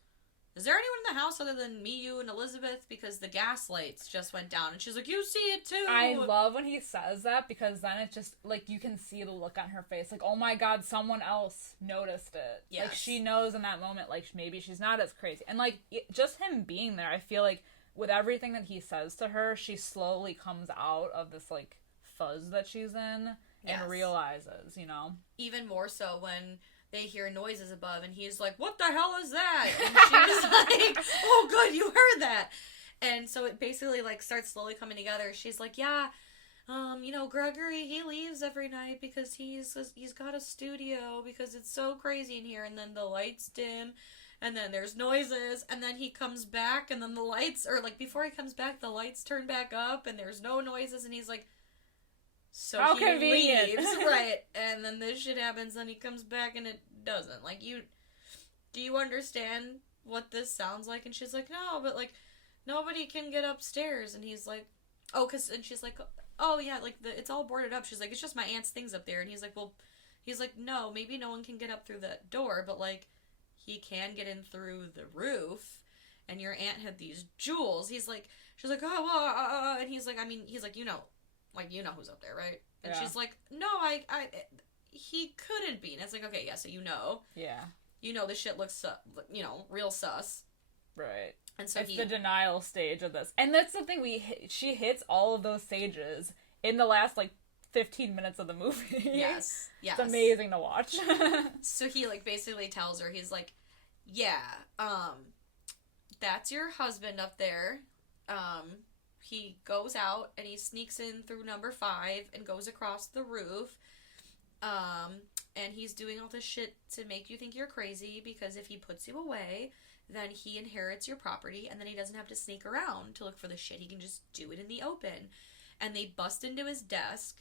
is there anyone in the house other than me, you, and Elizabeth? Because the gas lights just went down. And she's like, you see it too. I love when he says that because then it just, like, you can see the look on her face. Like, oh my god, someone else noticed it. Yes. Like, she knows in that moment, like, maybe she's not as crazy. And, like, just him being there, I feel like with everything that he says to her, she slowly comes out of this, like, fuzz that she's in and realizes, you know? Even more so when they hear noises above and he's like, what the hell is that? And she's like, oh good, you heard that. And so it basically, like, starts slowly coming together. She's like, yeah, you know, Gregory, he leaves every night because he's got a studio because it's so crazy in here. And then the lights dim and then there's noises and then he comes back and then the lights, or, like, before he comes back, the lights turn back up and there's no noises and he's like, so how he convenient. leaves, right? And then this shit happens, and he comes back, and it doesn't. Like, do you understand what this sounds like? And she's like, no, but, like, nobody can get upstairs. And he's like, oh, and she's like, oh yeah, like, it's all boarded up. She's like, it's just my aunt's things up there. And he's like, well, no, maybe no one can get up through that door, but, like, he can get in through the roof. And your aunt had these jewels. She's like, oh, and he's like, you know who's up there, right? And she's like, no, he couldn't be. And it's like, okay, yeah, so you know. Yeah. You know this shit looks, real sus. Right. And so it's the denial stage of this. And that's the thing, she hits all of those stages in the last, like, 15 minutes of the movie. Yes. It's amazing to watch. So he, like, basically tells her, he's like, yeah, that's your husband up there. He goes out and he sneaks in through number 5 and goes across the roof. And he's doing all this shit to make you think you're crazy because if he puts you away, then he inherits your property and then he doesn't have to sneak around to look for the shit. He can just do it in the open. And they bust into his desk,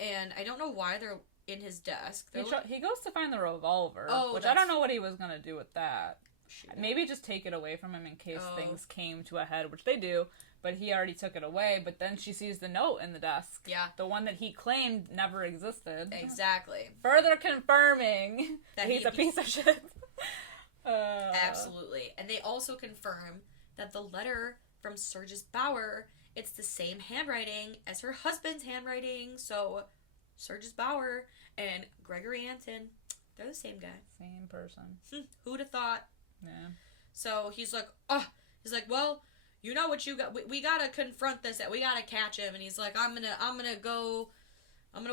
and I don't know why they're in his desk. He goes to find the revolver, which I don't know what he was going to do with that. Shoot. Maybe just take it away from him in case things came to a head, which they do. But he already took it away. But then she sees the note in the desk. Yeah. The one that he claimed never existed. Exactly. Further confirming that he's a piece of shit. Absolutely. And they also confirm that the letter from Surges Bauer, it's the same handwriting as her husband's handwriting. So Surges Bauer and Gregory Anton, they're the same guy. Same person. Who'd have thought? Yeah. So he's like, well, you know what you got? We gotta confront this. We gotta catch him. And he's like, I'm gonna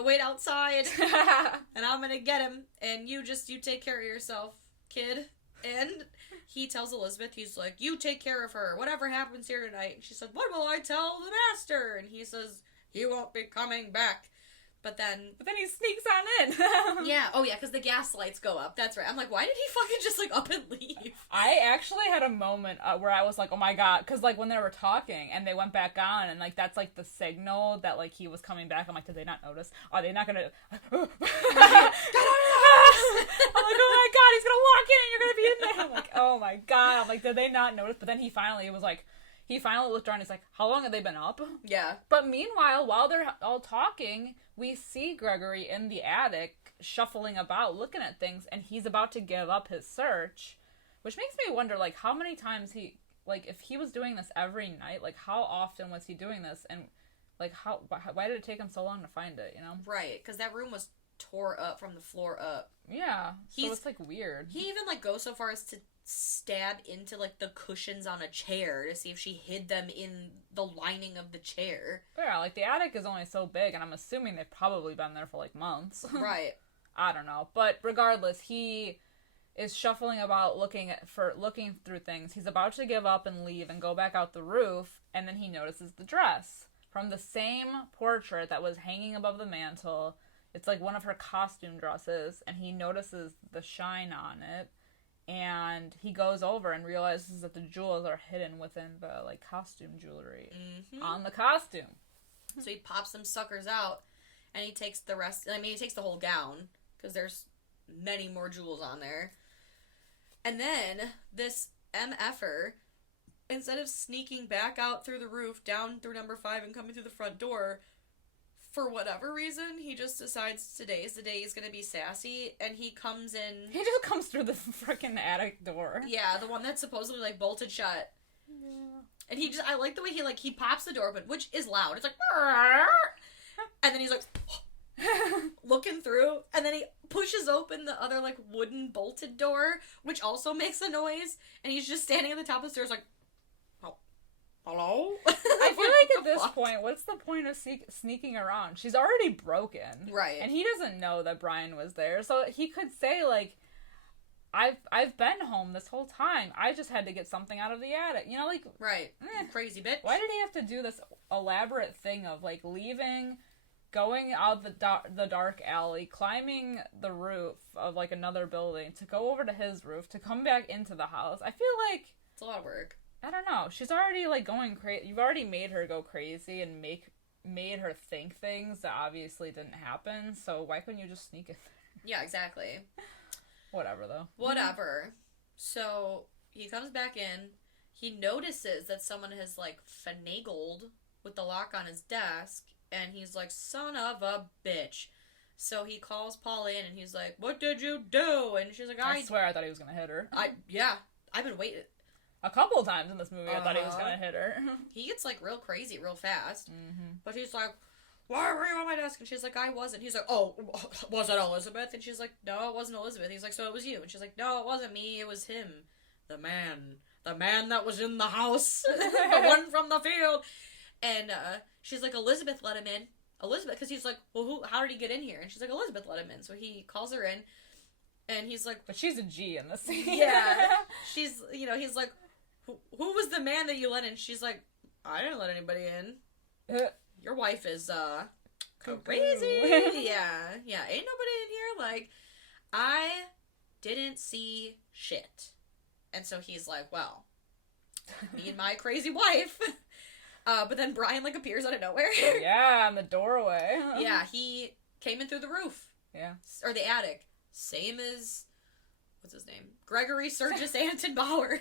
wait outside, and I'm gonna get him. And you take care of yourself, kid. And he tells Elizabeth, he's like, you take care of her. Whatever happens here tonight. And she said, what will I tell the master? And he says, he won't be coming back. But then he sneaks on in. Yeah. Oh, yeah, because the gas lights go up. That's right. I'm like, why did he fucking just, like, up and leave? I actually had a moment where I was like, oh my god. Because, like, when they were talking and they went back on and, like, that's, like, the signal that, like, he was coming back. I'm like, did they not notice? Are they not going to... I'm like, oh my god, he's going to walk in and you're going to be in there. I'm like, oh my god. I'm like, did they not notice? But then he finally looked around and he's like, how long have they been up? Yeah. But meanwhile, while they're all talking, we see Gregory in the attic shuffling about, looking at things, and he's about to give up his search, which makes me wonder, like, how many times if he was doing this every night, like, how often was he doing this, and, like, why did it take him so long to find it, you know? Right, because that room was tore up from the floor up. Yeah, so it's, like, weird. He even, like, goes so far as to stab into, like, the cushions on a chair to see if she hid them in the lining of the chair. Yeah, like, the attic is only so big, and I'm assuming they've probably been there for, like, months. Right. I don't know. But regardless, he is shuffling about looking through things. He's about to give up and leave and go back out the roof, and then he notices the dress from the same portrait that was hanging above the mantle. It's like one of her costume dresses, and he notices the shine on it. And he goes over and realizes that the jewels are hidden within the, like, costume jewelry on the costume. So he pops them suckers out, and he takes the rest. I mean, he takes the whole gown, because there's many more jewels on there. And then, this MFer, instead of sneaking back out through the roof, down through number 5, and coming through the front door, for whatever reason, he just decides today's the day he's gonna be sassy, and he comes in... He just comes through the frickin' attic door. Yeah, the one that's supposedly, like, bolted shut. Yeah. And I like the way he pops the door open, which is loud. It's like... And then he's like... looking through, and then he pushes open the other, like, wooden bolted door, which also makes a noise, and he's just standing at the top of the stairs like... Hello? I feel like at this point, what's the point of sneaking around? She's already broken. Right. And he doesn't know that Brian was there. So he could say, like, I've been home this whole time. I just had to get something out of the attic. You know, like... Right. Crazy bitch. Why did he have to do this elaborate thing of, like, leaving, going out the dark alley, climbing the roof of, like, another building, to go over to his roof, to come back into the house? I feel like... It's a lot of work. I don't know. She's already, like, going crazy. You've already made her go crazy and made her think things that obviously didn't happen, so why couldn't you just sneak in there? Yeah, exactly. Whatever, though. Whatever. So, he comes back in. He notices that someone has, like, finagled with the lock on his desk, and he's like, son of a bitch. So he calls Paul in, and he's like, what did you do? And she's like, I swear I thought he was gonna hit her. I've been waiting. A couple times in this movie I thought he was gonna hit her. He gets, like, real crazy real fast. Mm-hmm. But he's like, why were you on my desk? And she's like, I wasn't. He's like, oh, was it Elizabeth? And she's like, no, it wasn't Elizabeth. He's like, so it was you. And she's like, no, it wasn't me. It was him. The man that was in the house. The one from the field. And she's like, Elizabeth let him in. Elizabeth, because he's like, well, how did he get in here? And she's like, Elizabeth let him in. So he calls her in. And he's like... But she's a G in this scene. Yeah. He's like, who was the man that you let in? She's like, I didn't let anybody in. Your wife is, crazy. Yeah. Ain't nobody in here. Like, I didn't see shit. And so he's like, well, me and my crazy wife. But then Brian, like, appears out of nowhere. Yeah, in the doorway. Yeah, he came in through the roof. Yeah. Or the attic. Same as... What's his name? Gregory Surges Anton Bauer.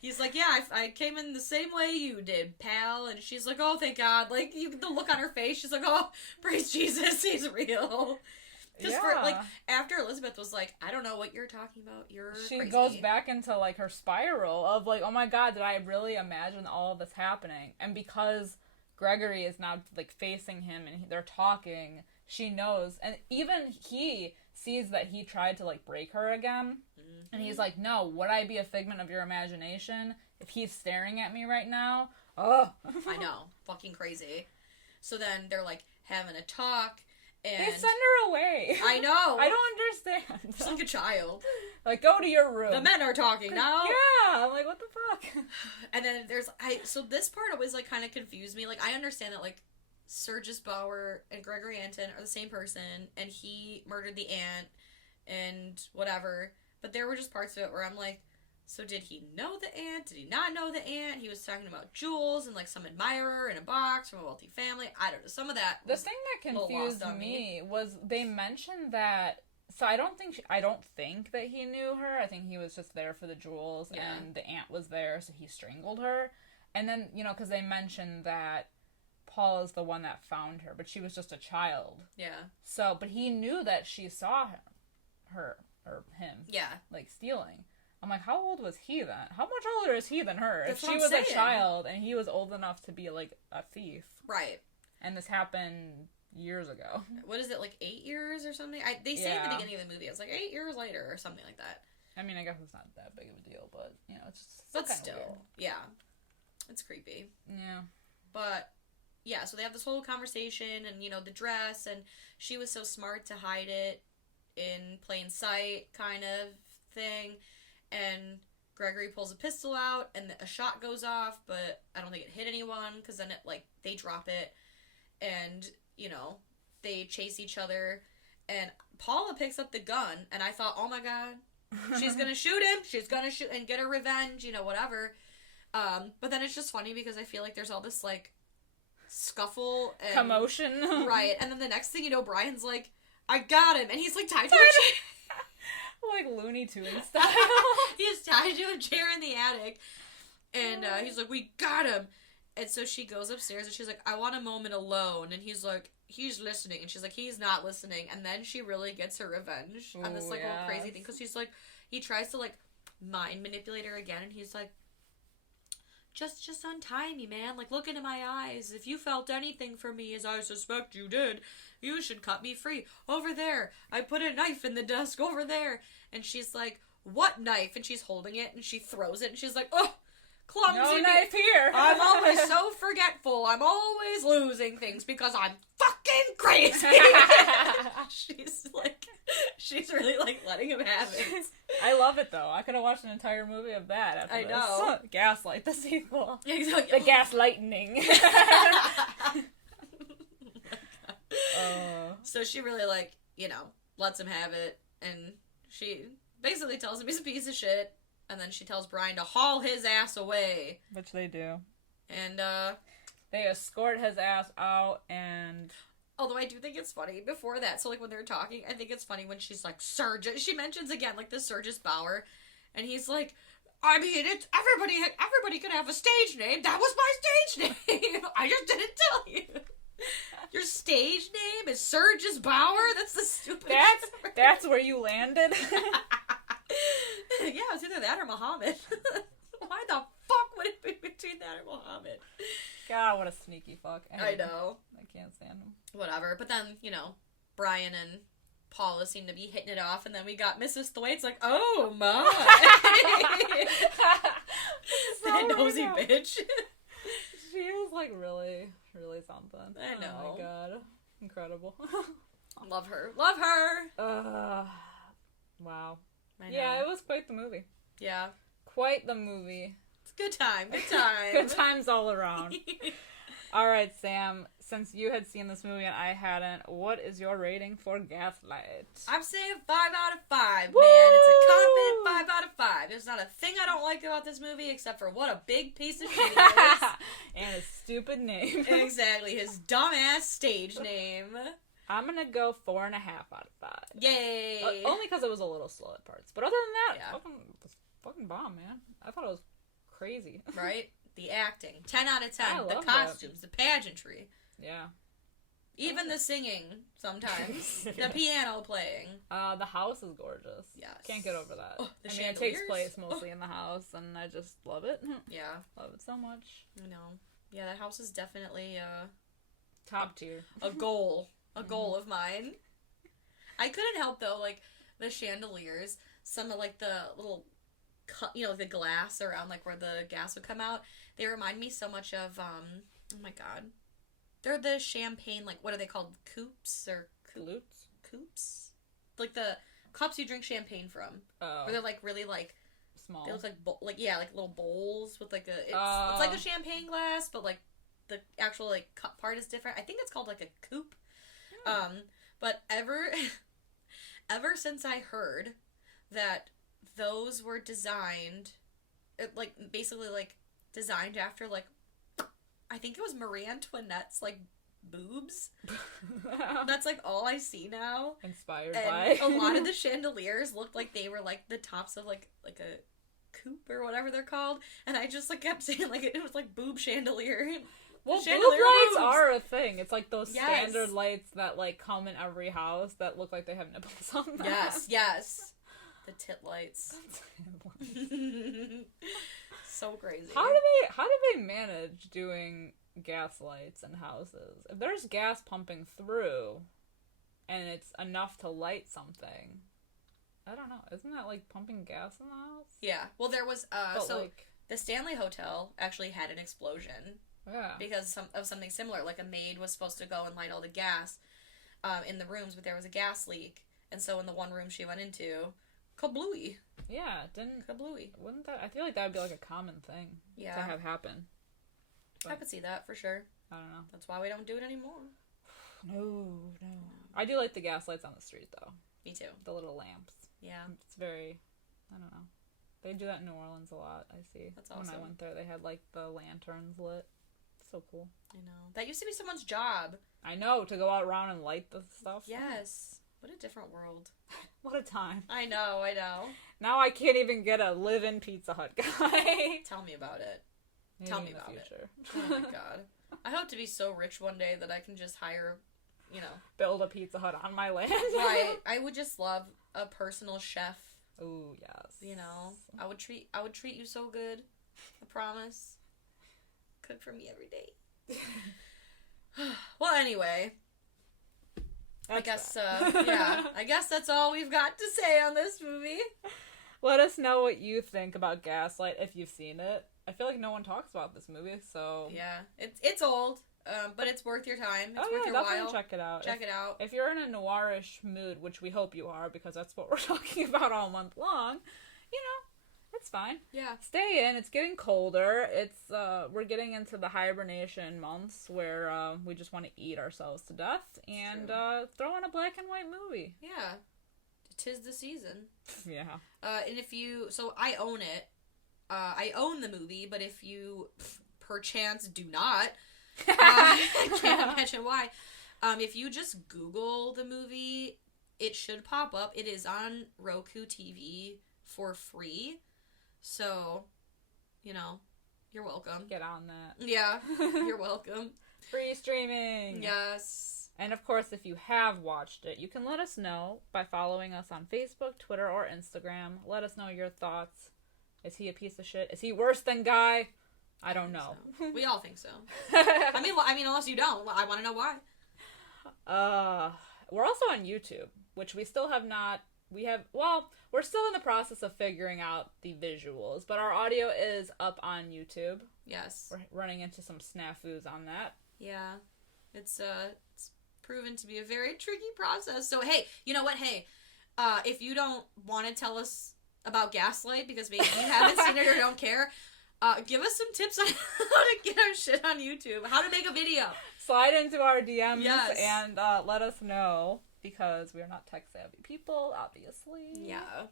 He's like, yeah, I came in the same way you did, pal. And she's like, oh, thank God. Like, the look on her face, she's like, oh, praise Jesus, he's real. Just for, like, after Elizabeth was like, I don't know what you're talking about, you're she crazy. goes back into, like, her spiral of, like, oh my god, did I really imagine all of this happening? And because Gregory is now, like, facing him and they're talking, she knows, and even he sees that he tried to, like, break her again, and he's like, no, would I be a figment of your imagination if he's staring at me right now? Oh. I know. Fucking crazy. So then they're, like, having a talk, and... They send her away. I know. I don't understand. She's like a child. Like, go to your room. The men are talking now. Yeah, I'm like, what the fuck? And then so this part always, like, kind of confused me. Like, I understand that, like, Sergis Bauer and Gregory Anton are the same person, and he murdered the aunt, and whatever. But there were just parts of it where I'm like, so did he know the aunt? Did he not know the aunt? He was talking about jewels and, like, some admirer in a box from a wealthy family. I don't know. Some of that. The thing that confused me was they mentioned that. So I don't think that he knew her. I think he was just there for the jewels, and the aunt was there, so he strangled her. And then, you know, because they mentioned that Paul is the one that found her, but she was just a child. Yeah. So, but he knew that she saw him. Yeah. Like, stealing. I'm like, how old was he then? How much older is he than her? That's if she was a child and he was old enough to be, like, a thief. Right. And this happened years ago. What is it, like 8 years or something? They say at the beginning of the movie, it's like 8 years later or something like that. I mean, I guess it's not that big of a deal, but, you know, it's just... But still, yeah. It's creepy. Yeah. But, yeah, so they have this whole conversation, and, you know, the dress, and she was so smart to hide it in plain sight kind of thing, and Gregory pulls a pistol out, and a shot goes off, but I don't think it hit anyone, because then it, like, they drop it, and, you know, they chase each other, and Paula picks up the gun, and I thought, oh my god, she's gonna shoot him, she's gonna shoot, and get her revenge, you know, whatever, but then it's just funny, because I feel like there's all this, like, scuffle, and... commotion. Right, and then the next thing you know, Brian's like, I got him, and he's, like, tied to a chair. Like Looney Tunes style. He's tied to a chair in the attic, and he's like, we got him. And so she goes upstairs, and she's like, I want a moment alone. And he's like, he's listening. And she's like, he's not listening. And then she really gets her revenge on this, like, little crazy thing. Because he's like, he tries to, like, mind manipulate her again. And he's like, just untie me, man. Like, look into my eyes. If you felt anything for me, as I suspect you did, you should cut me free. Over there. I put a knife in the desk over there. And she's like, what knife? And she's holding it, and she throws it, and she's like, oh, clumsy. No knife here. I'm always so forgetful. I'm always losing things because I'm fucking crazy. She's really, like, letting him have it. I love it, though. I could have watched an entire movie of that after I this. know. Gaslight, the sequel. Exactly. The gaslighting. So she really, like, you know, lets him have it, and she basically tells him he's a piece of shit, and then she tells Brian to haul his ass away. Which they do. And, they escort his ass out, and... Although I do think it's funny before that, so, like, when they're talking, I think it's funny when she's like, Sergis, she mentions again, like, the Sergis Bauer, and he's like, I mean, it's, everybody could have a stage name, that was my stage name, I just didn't tell you. Your stage name is Sergis Bauer? That's the stupidest. That's where you landed? Yeah, it was either that or Muhammad. Why the fuck would it be between that or Muhammad? God, what a sneaky fuck. I know. I can't stand him. Whatever. But then, you know, Brian and Paula seem to be hitting it off, and then we got Mrs. Thwaites like, oh my. That nosy bitch. She was, like, really, really something. I know. Oh my god. Incredible. Love her. Love her! Wow. I know. Yeah, it was quite the movie. Yeah. Quite the movie. It's a good time. Good time. Good times all around. Alright, Sam, since you had seen this movie and I hadn't, what is your rating for Gaslight? I'm saying 5 out of 5, Woo! man. It's a confident 5 out of 5. There's not a thing I don't like about this movie except for what a big piece of shit it is. And his stupid name. Exactly, his dumbass stage name. I'm gonna go 4.5 out of 5. Yay! Only because it was a little slow at parts. But other than that, Yeah. fucking bomb, man. I thought it was crazy. Right? The acting. 10 out of 10. I The love costumes. The pageantry. Yeah. Even the singing, sometimes. The piano playing. The house is gorgeous. Yes. Can't get over that. Oh, it takes place mostly in the house, and I just love it. Yeah. Love it so much. I know. Yeah, that house is definitely, top tier. A goal. A goal of mine. I couldn't help, though, like, the chandeliers, some of, like, the little, the glass around, like, where the gas would come out, they remind me so much of, oh my god. They're the champagne, like, what are they called? Coupes? Or Flutes? Coupes? Like, the cups you drink champagne from. Oh. Where they're, like, really, like, small. they look like, like little bowls with, like, it's like a champagne glass, but, like, the actual, like, cup part is different. I think it's called, like, a coupe. But ever since I heard that those were designed, basically, like, designed after, like, I think it was Marie Antoinette's, like, boobs. That's, like, all I see now. Inspired and by. a lot of the chandeliers looked like they were, like, the tops of, like a coupe or whatever they're called. And I just, like, kept saying, like, it was, like, boob chandelier. Well, boob chandelier lights boobs. are a thing. It's like those Yes. standard lights that, like, come in every house that look like they have nipples on them. Yes. The tit lights. So crazy. How do they manage doing gas lights in houses? If there's gas pumping through and it's enough to light something, I don't know. Isn't that like pumping gas in the house? Yeah. Well, there was the Stanley Hotel actually had an explosion. Yeah. Because of something similar. Like, a maid was supposed to go and light all the gas in the rooms, but there was a gas leak. And so in the one room she went into, kablooey. Yeah, Kablooey. Wouldn't that... I feel like that would be, like, a common thing to have happen. But I could see that, for sure. I don't know. That's why we don't do it anymore. No. I do like the gas lights on the street, though. Me too. The little lamps. Yeah. It's very... I don't know. They do that in New Orleans a lot, I see. That's awesome. When I went there, they had, like, the lanterns lit. So cool. I know. That used to be someone's job. I know, to go out around and light the stuff. Yes. What a different world. What a time. I know. Now I can't even get a live-in Pizza Hut guy. Tell me about it. Maybe Tell me in the about future. it. Oh my god. I hope to be so rich one day that I can just hire, build a Pizza Hut on my land. Right. I would just love a personal chef. Ooh, yes. I would treat you so good. I promise. Cook for me every day. Well, anyway. I guess that's all we've got to say on this movie. Let us know what you think about Gaslight if you've seen it. I feel like no one talks about this movie, so... Yeah. It's old, but it's worth your time. It's worth your definitely while. check it out. Check it out. If you're in a noirish mood, which we hope you are, because that's what we're talking about all month long, it's fine. Yeah. Stay in. It's getting colder. We're getting into the hibernation months where we just want to eat ourselves to death and throw on a black and white movie. Yeah. 'Tis the season. Yeah. And so I own it. I own the movie, but if you perchance do not, I can't imagine why. If you just Google the movie, it should pop up. It is on Roku TV for free. So, you're welcome. Get on that. Yeah, you're welcome. Free streaming. Yes. And of course, if you have watched it, you can let us know by following us on Facebook, Twitter, or Instagram. Let us know your thoughts. Is he a piece of shit? Is he worse than Guy? I don't know. So. We all think so. I mean, unless you don't. I want to know why. We're also on YouTube, which we still have not... we're still in the process of figuring out the visuals, but our audio is up on YouTube. Yes. We're running into some snafus on that. Yeah. It's proven to be a very tricky process. So, hey, you know what? Hey, if you don't want to tell us about Gaslight because maybe you haven't seen it or don't care, give us some tips on how to get our shit on YouTube, how to make a video. Slide into our DMs and let us know. Because we are not tech-savvy people, obviously. Yeah.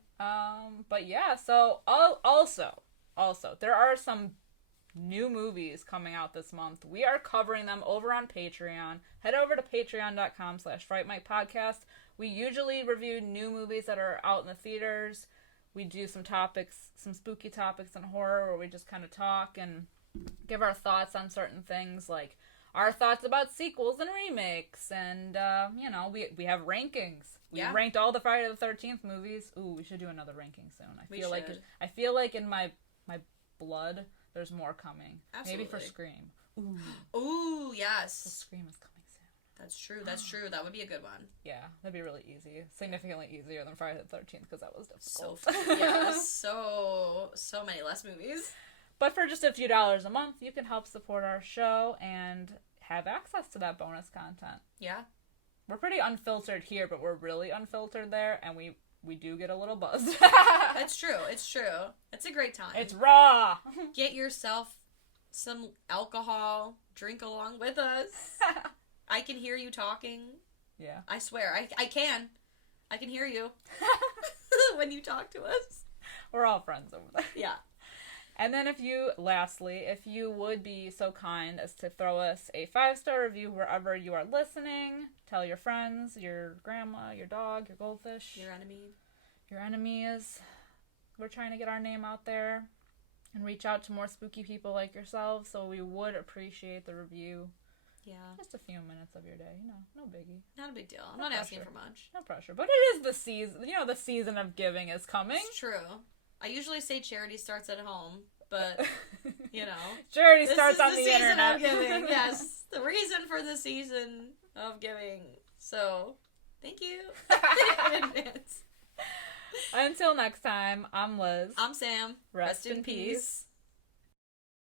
But yeah, so also, there are some new movies coming out this month. We are covering them over on Patreon. Head over to patreon.com/Fright Mic Podcast. We usually review new movies that are out in the theaters. We do some spooky topics in horror where we just kind of talk and give our thoughts on certain things like our thoughts about sequels and remakes, and we have rankings. We ranked all the Friday the 13th movies. Ooh, we should do another ranking soon. I feel like in my blood there's more coming. Absolutely. Maybe for Scream. Ooh, yes. So Scream is coming soon. That's true. That's true. That would be a good one. Yeah, that'd be really easy. Significantly easier than Friday the 13th because that was difficult. So many less movies. But for just a few dollars a month, you can help support our show and have access to that bonus content. Yeah. We're pretty unfiltered here, but we're really unfiltered there, and we do get a little buzzed. It's true. It's true. It's a great time. It's raw. Get yourself some alcohol. Drink along with us. I can hear you talking. Yeah. I swear. I can. I can hear you. When you talk to us. We're all friends over there. Yeah. And then if you would be so kind as to throw us a 5-star review wherever you are listening, tell your friends, your grandma, your dog, your goldfish. Your enemies. We're trying to get our name out there and reach out to more spooky people like yourselves, so we would appreciate the review. Yeah. Just a few minutes of your day, no biggie. Not a big deal. I'm not asking for much. No pressure. But it is the season, the season of giving is coming. It's true. I usually say charity starts at home, but, charity starts on the internet. This is the season of giving, yes. The reason for the season of giving. So, thank you in advance. Until next time, I'm Liz. I'm Sam. Rest in peace.